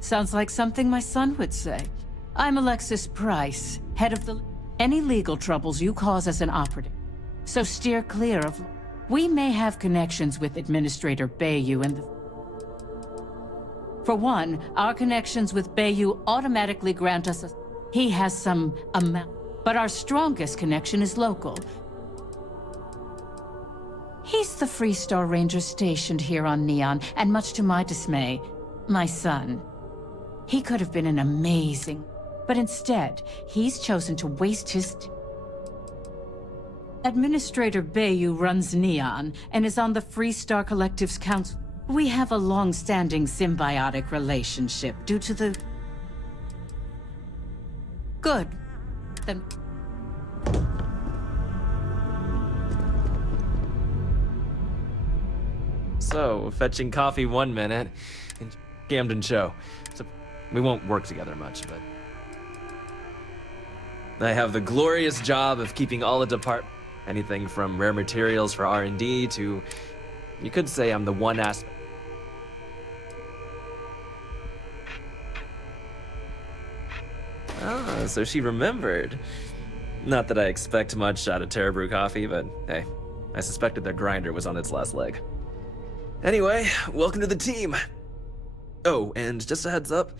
Sounds like something my son would say. I'm Alexis Price, head of the... Any legal troubles you cause as an operative. So steer clear of... We may have connections with Administrator Bayou and the... For one, our connections with Bayou automatically grant us a... He has some amount. But our strongest connection is local. He's the Freestar Ranger stationed here on Neon, and much to my dismay, my son. He could have been an amazing... But instead, he's chosen to waste his... Administrator Bayou runs Neon, and is on the Freestar Collective's council. We have a long-standing symbiotic relationship due to the... Good. Then... So, fetching coffee 1 minute, and Camden show. So, we won't work together much, but... I have the glorious job of keeping all the departments, anything from rare materials for R&D to... You could say I'm the one aspect. Ah, so she remembered. Not that I expect much out of Terra Brew Coffee, but hey, I suspected their grinder was on its last leg. Anyway, welcome to the team. Oh, and just a heads up,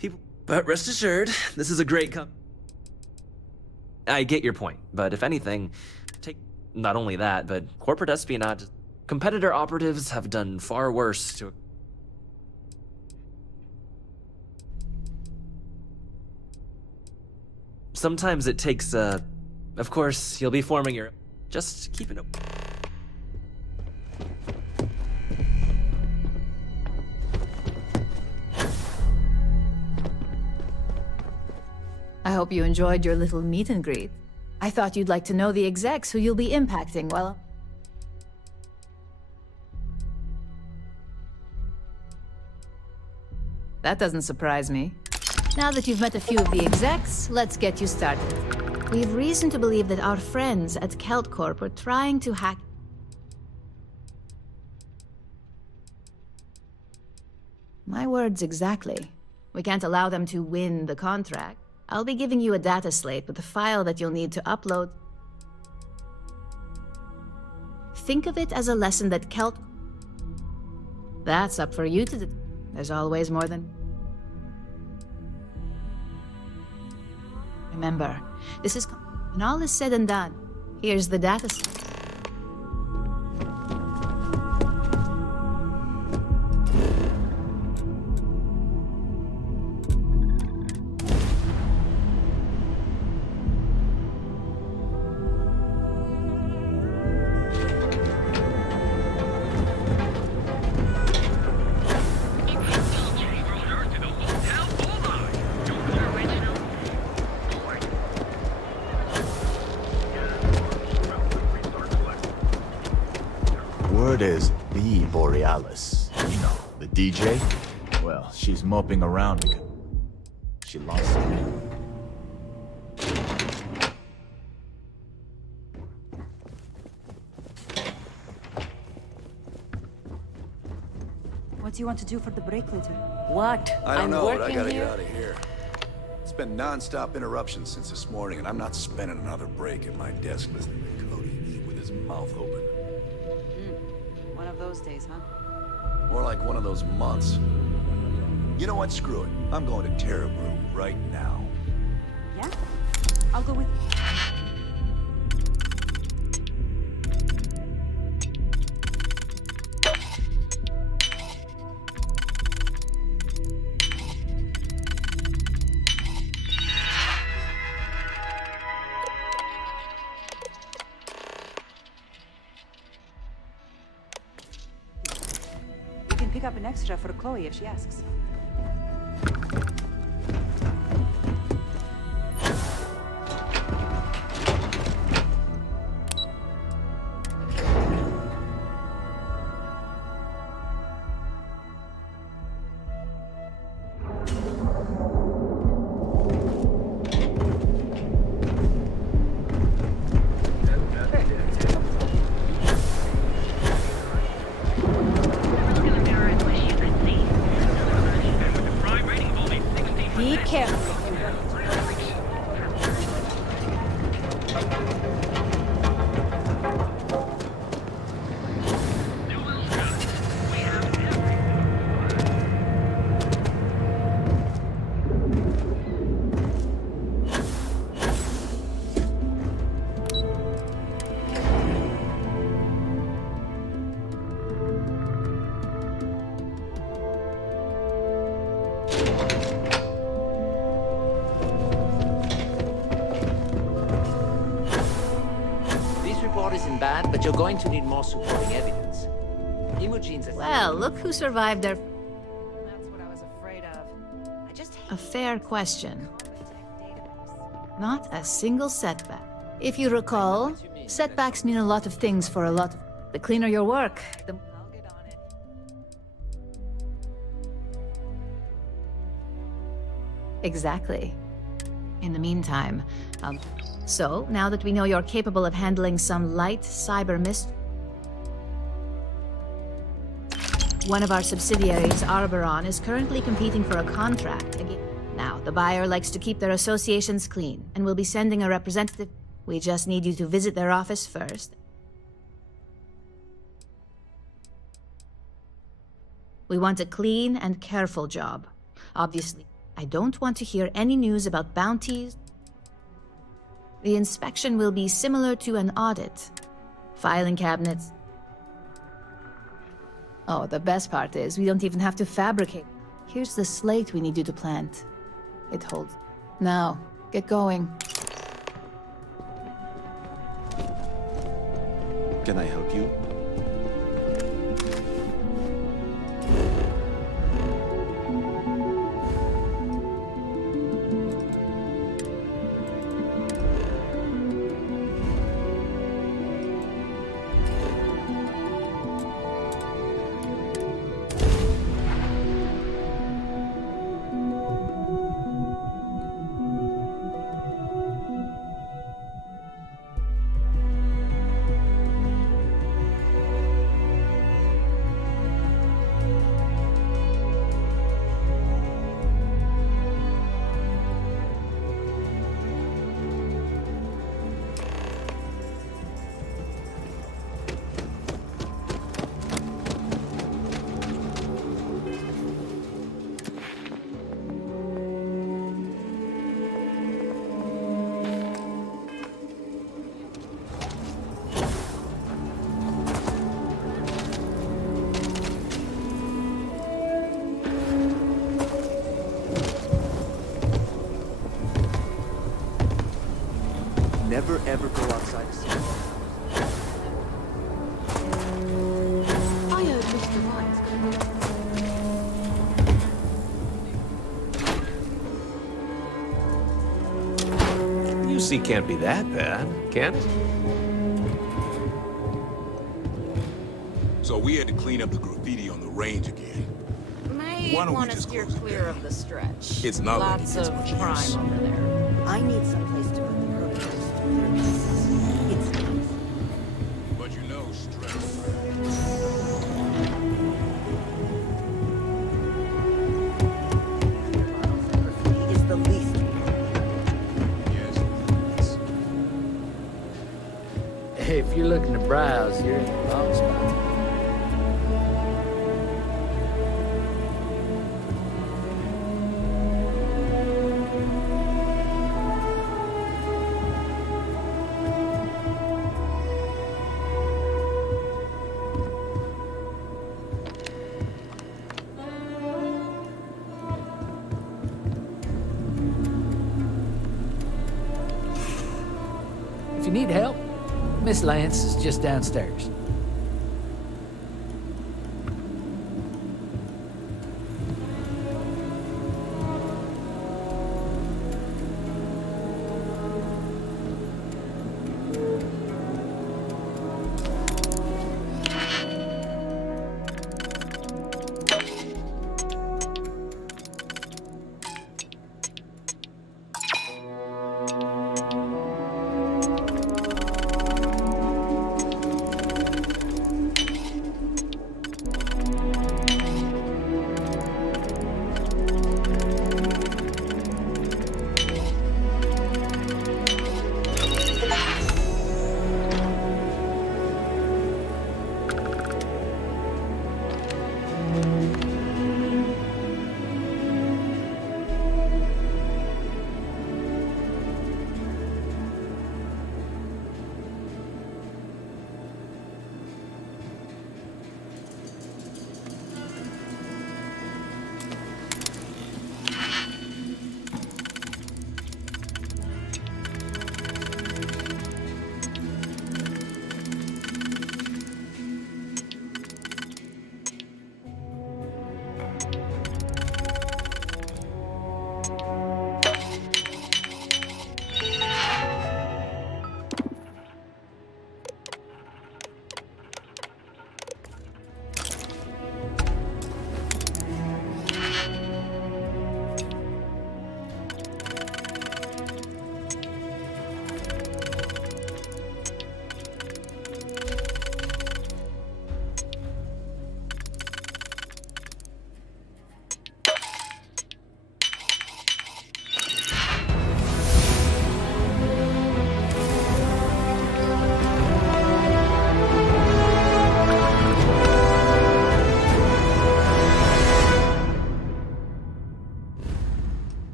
people, but rest assured, this is a great I get your point, but if anything, take not only that, but corporate espionage, competitor operatives have done far worse to... Sometimes it takes, of course, you'll be forming your... Just keep it up. I hope you enjoyed your little meet and greet. I thought you'd like to know the execs who you'll be impacting, well... That doesn't surprise me. Now that you've met a few of the execs, let's get you started. We have reason to believe that our friends at Kelt Corp are trying to hack... My words exactly. We can't allow them to win the contract. I'll be giving you a data slate with a file that you'll need to upload. Think of it as a lesson that Kelt... That's up for you to do. There's always more than... Remember, this is... When all is said and done, here's the data slate. Word is the Borealis. You know, the DJ? Well, she's moping around because she lost something. What do you want to do for the break later? What? I don't I'm know, but I working gotta here? get out of here. It's been non-stop interruptions since this morning, and I'm not spending another break at my desk listening to Cody eat with his mouth open. One of those days, huh? More like one of those months. You know what? Screw it. I'm going to Terra Brew right now. Yeah? I'll go with... You can pick up an extra for Chloe if she asks. Be careful. This report isn't bad, but you're going to need more supporting evidence. Imogene's Well, look who survived their... That's what I was afraid of. I just hate A fair question. Not a single setback. If you recall, setbacks mean a lot of things for a lot of... The cleaner your work, the... I'll get on it. Exactly. In the meantime, so, now that we know you're capable of handling some light cyber mist... One of our subsidiaries, Arboron, is currently competing for a contract. Now, the buyer likes to keep their associations clean, and will be sending a representative. We just need you to visit their office first. We want a clean and careful job. Obviously, I don't want to hear any news about bounties. The inspection will be similar to an audit. Filing cabinets. Oh, the best part is we don't even have to fabricate. Here's the slate we need you to plant. It holds. Now, get going. Can I help you? Never ever go outside the city. I heard Mr. White. UC can't be that bad, can it? So we had to clean up the graffiti on the range again. May Why don't we want to just steer close it clear of the stretch. It's not like Lots it gets of much crime use. over there. I need someplace to put the protocols to their pieces. It's But you know, stress. is the least. Yes. If you're looking to browse, you're in the wrong spot. If you need help, Miss Lance is just downstairs.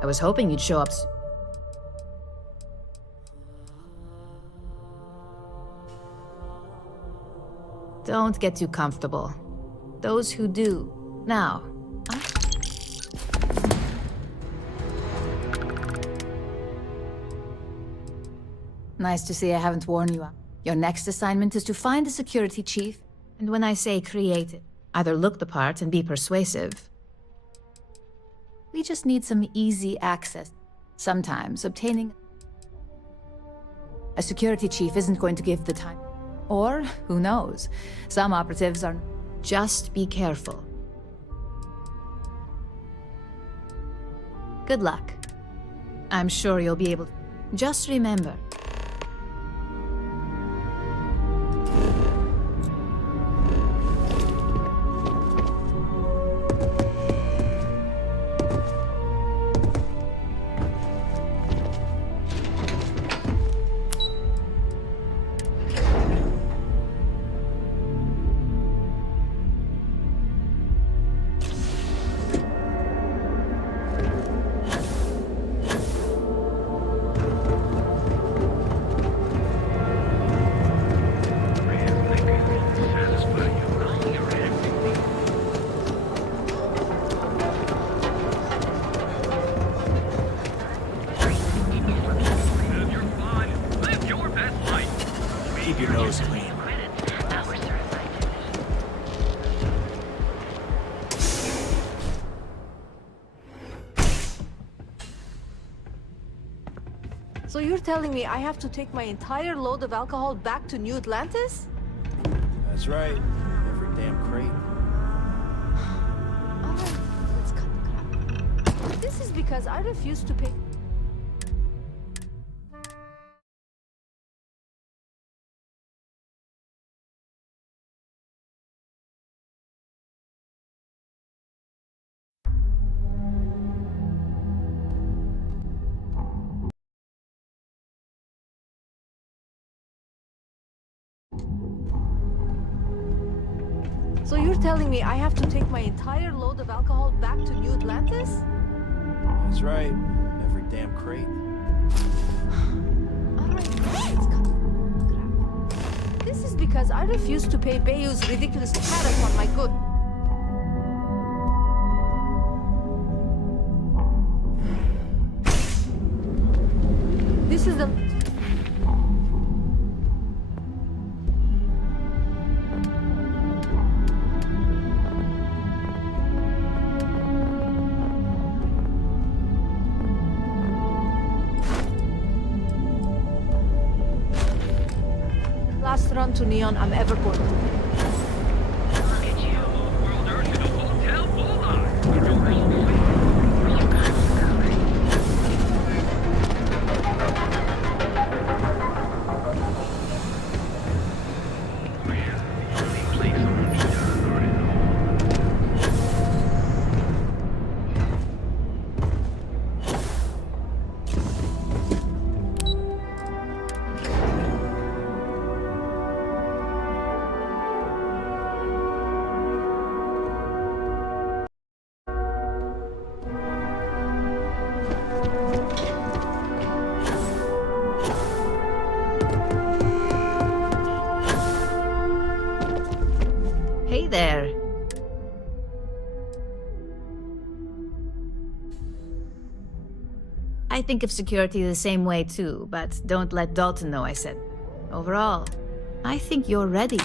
I was hoping you'd show up soon. Don't get too comfortable. Those who do. Now, nice to see I haven't worn you out. Your next assignment is to find the security chief, and when I say creative, either look the part and be persuasive. We just need some easy access. Sometimes obtaining a security chief isn't going to give the time. Or, who knows, some operatives are... Just be careful. Good luck. I'm sure you'll be able to... Just remember... Keep your nose clean. So you're telling me I have to take my entire load of alcohol back to New Atlantis? That's right. Every damn crate. Alright, let's cut the crap. This is because I refuse to pay... So you're telling me I have to take my entire load of alcohol back to New Atlantis? That's right. Every damn crate. Alright, let's cut the crap. This is because I refuse to pay Bayou's ridiculous tariff on my goods. This is the... last run to Neon I'm ever going to make. Hey there. I think of security the same way too, but don't let Dalton know I said. Overall, I think you're ready.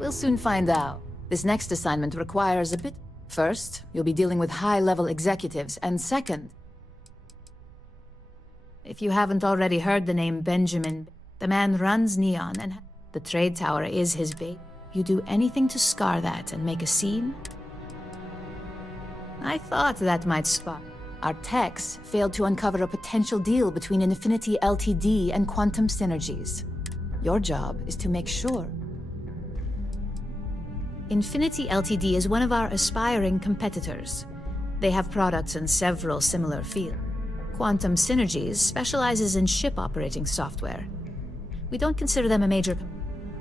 We'll soon find out. This next assignment requires a bit... First, you'll be dealing with high-level executives, and second... If you haven't already heard the name Benjamin, the man runs Neon, and the trade tower is his bait. You do anything to scar that and make a scene? I thought that might spark. Our techs failed to uncover a potential deal between Infinity Ltd and Quantum Synergies. Your job is to make sure. Infinity Ltd is one of our aspiring competitors. They have products in several similar fields. Quantum Synergies specializes in ship operating software. We don't consider them a major...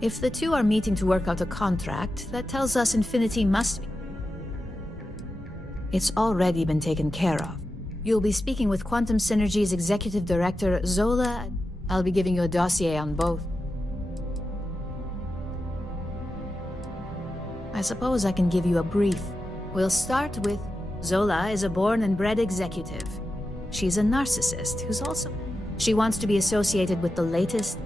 If the two are meeting to work out a contract, that tells us Infinity must be... It's already been taken care of. You'll be speaking with Quantum Synergy's Executive Director, Zola. I'll be giving you a dossier on both. I suppose I can give you a brief. We'll start with Zola is a born and bred executive. She's a narcissist who's also... She wants to be associated with the latest...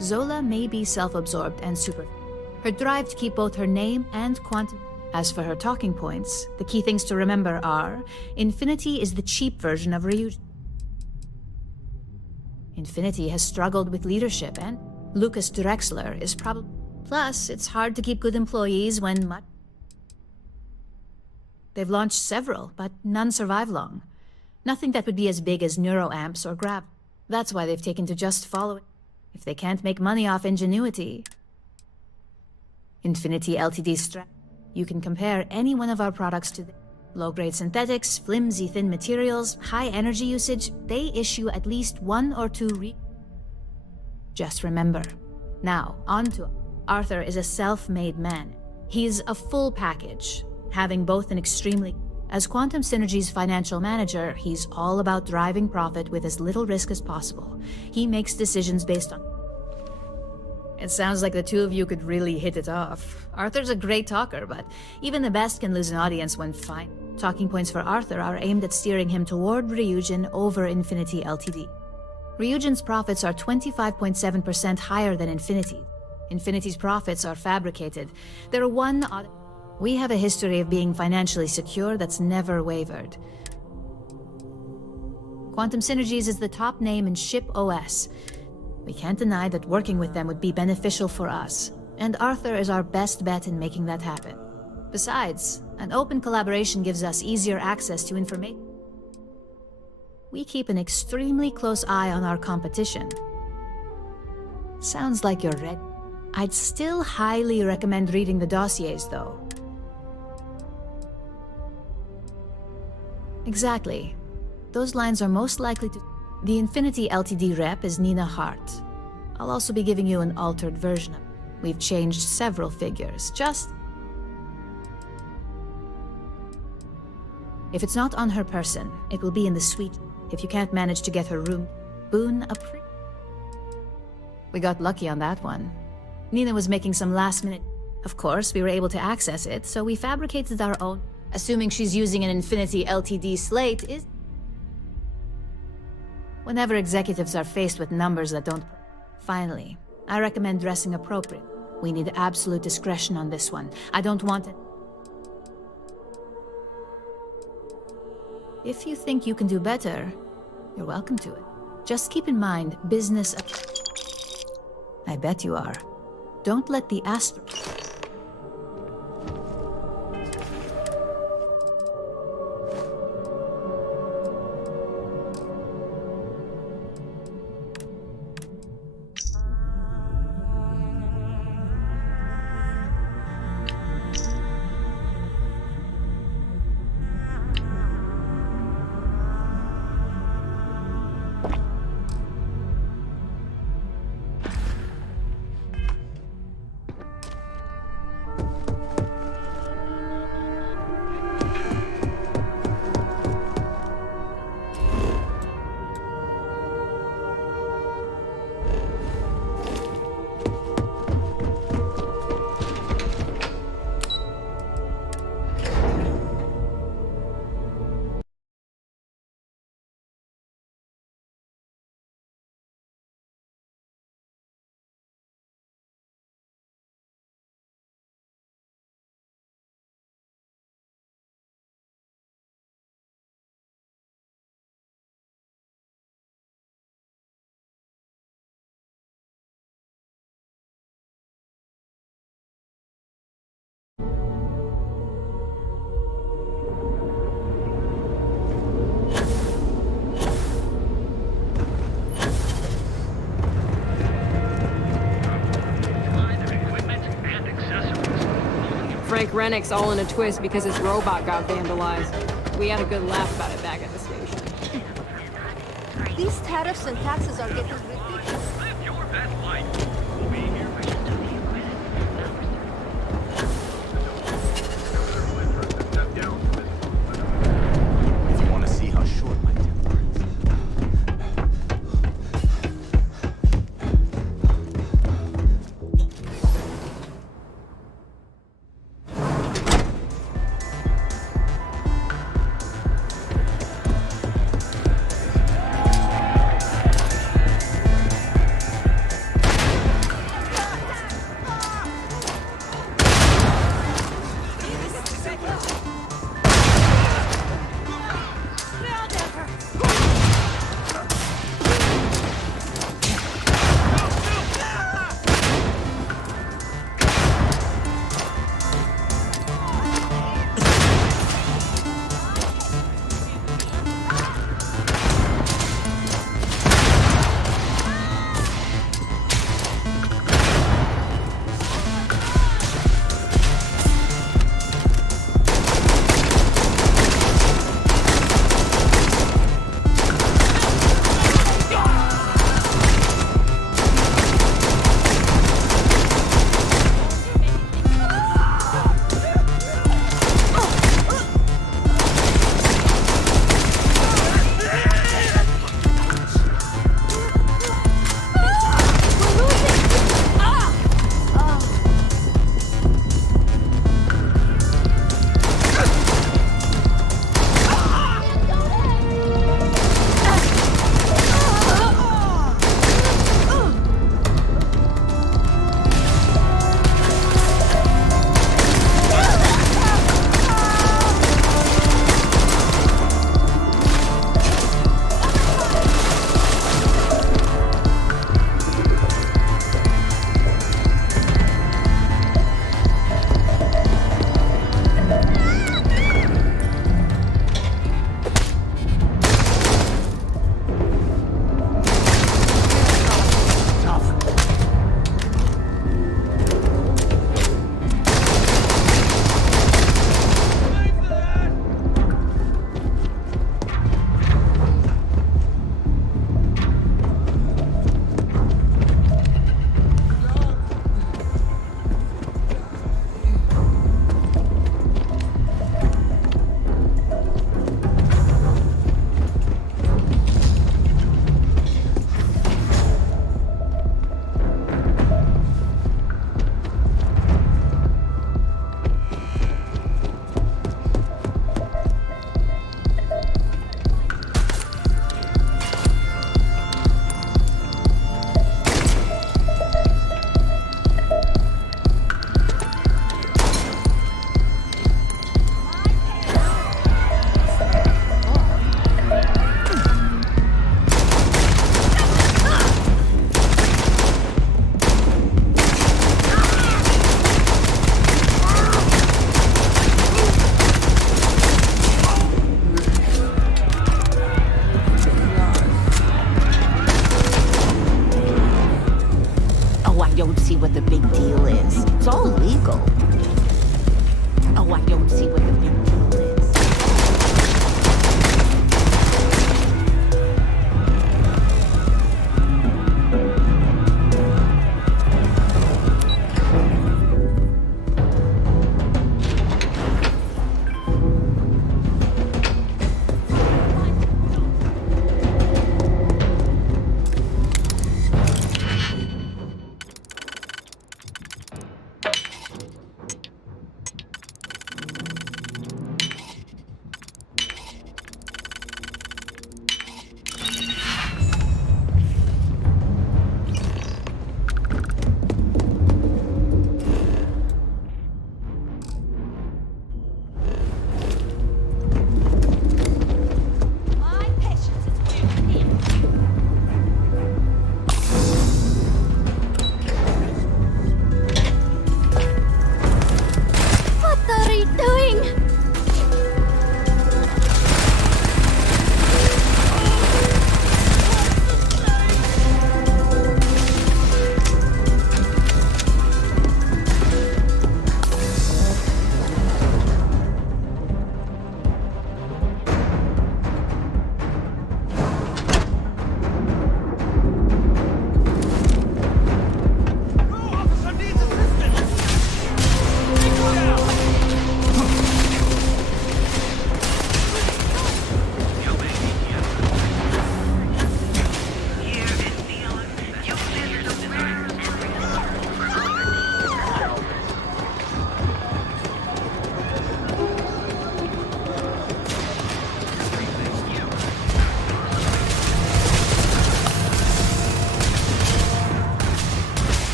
Zola may be self-absorbed and super... Her drive to keep both her name and Quantum... As for her talking points, the key things to remember are... Infinity is the cheap version of Ryujin. Infinity has struggled with leadership, and Lucas Drexler is probably... Plus, it's hard to keep good employees when They've launched several, but none survive long. Nothing that would be as big as NeuroAmps or Grav. That's why they've taken to just follow it. If they can't make money off ingenuity... Infinity Ltd's You can compare any one of our products to them. Low-grade synthetics, flimsy thin materials, high energy usage, they issue at least 1 or 2 Just remember. Now, on to Arthur is a self-made man. He's a full package, having both an extremely... As Quantum Synergy's financial manager, he's all about driving profit with as little risk as possible. He makes decisions based on... It sounds like the two of you could really hit it off. Arthur's a great talker, but even the best can lose an audience when fine. Talking points for Arthur are aimed at steering him toward Ryujin over Infinity Ltd. Ryujin's profits are 25.7% higher than Infinity. Infinity's profits are fabricated. They're one odd... We have a history of being financially secure that's never wavered. Quantum Synergies is the top name in SHIP OS. We can't deny that working with them would be beneficial for us, and Arthur is our best bet in making that happen. Besides, an open collaboration gives us easier access to information. We keep an extremely close eye on our competition. Sounds like you're ready. I'd still highly recommend reading the dossiers, though. Exactly. Those lines are most likely to... The Infinity Ltd rep is Nina Hart. I'll also be giving you an altered version of it. We've changed several figures, just... If it's not on her person, it will be in the suite. If you can't manage to get her room, Boone a pre... We got lucky on that one. Nina was making some last-minute... Of course, we were able to access it, so we fabricated our own. Assuming she's using an Infinity Ltd slate is... Whenever executives are faced with numbers that don't... Finally, I recommend dressing appropriate. We need absolute discretion on this one. I don't want it... If you think you can do better, you're welcome to it. Just keep in mind, business... I bet you are. Don't let the asterisk... Frank Rennick's all in a twist because his robot got vandalized. We had a good laugh about it back at the station. These tariffs and taxes are getting ridiculous. Live your best life. We'll be here.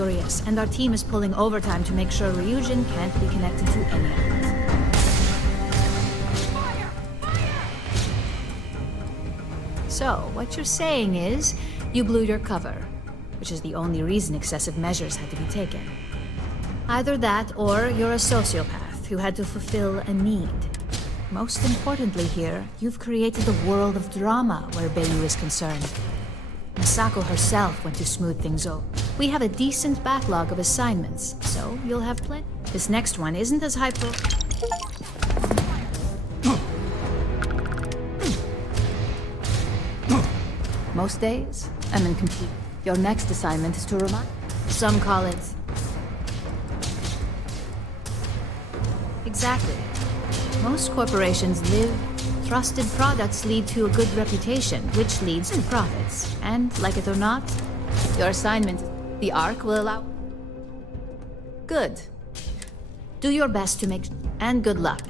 furious, and our team is pulling overtime to make sure Ryujin can't be connected to any of it. So, what you're saying is, you blew your cover, which is the only reason excessive measures had to be taken. Either that, or you're a sociopath who had to fulfill a need. Most importantly here, you've created a world of drama where Bayu is concerned. Masako herself went to smooth things over. We have a decent backlog of assignments, so you'll have plenty. This next one isn't as high pro- Most days, I'm incomplete. Your next assignment is to remind. Some call it... Exactly. Most corporations live. Trusted products lead to a good reputation, which leads to profits. And, like it or not, your assignment, the Ark will allow... Good. Do your best to make... And good luck.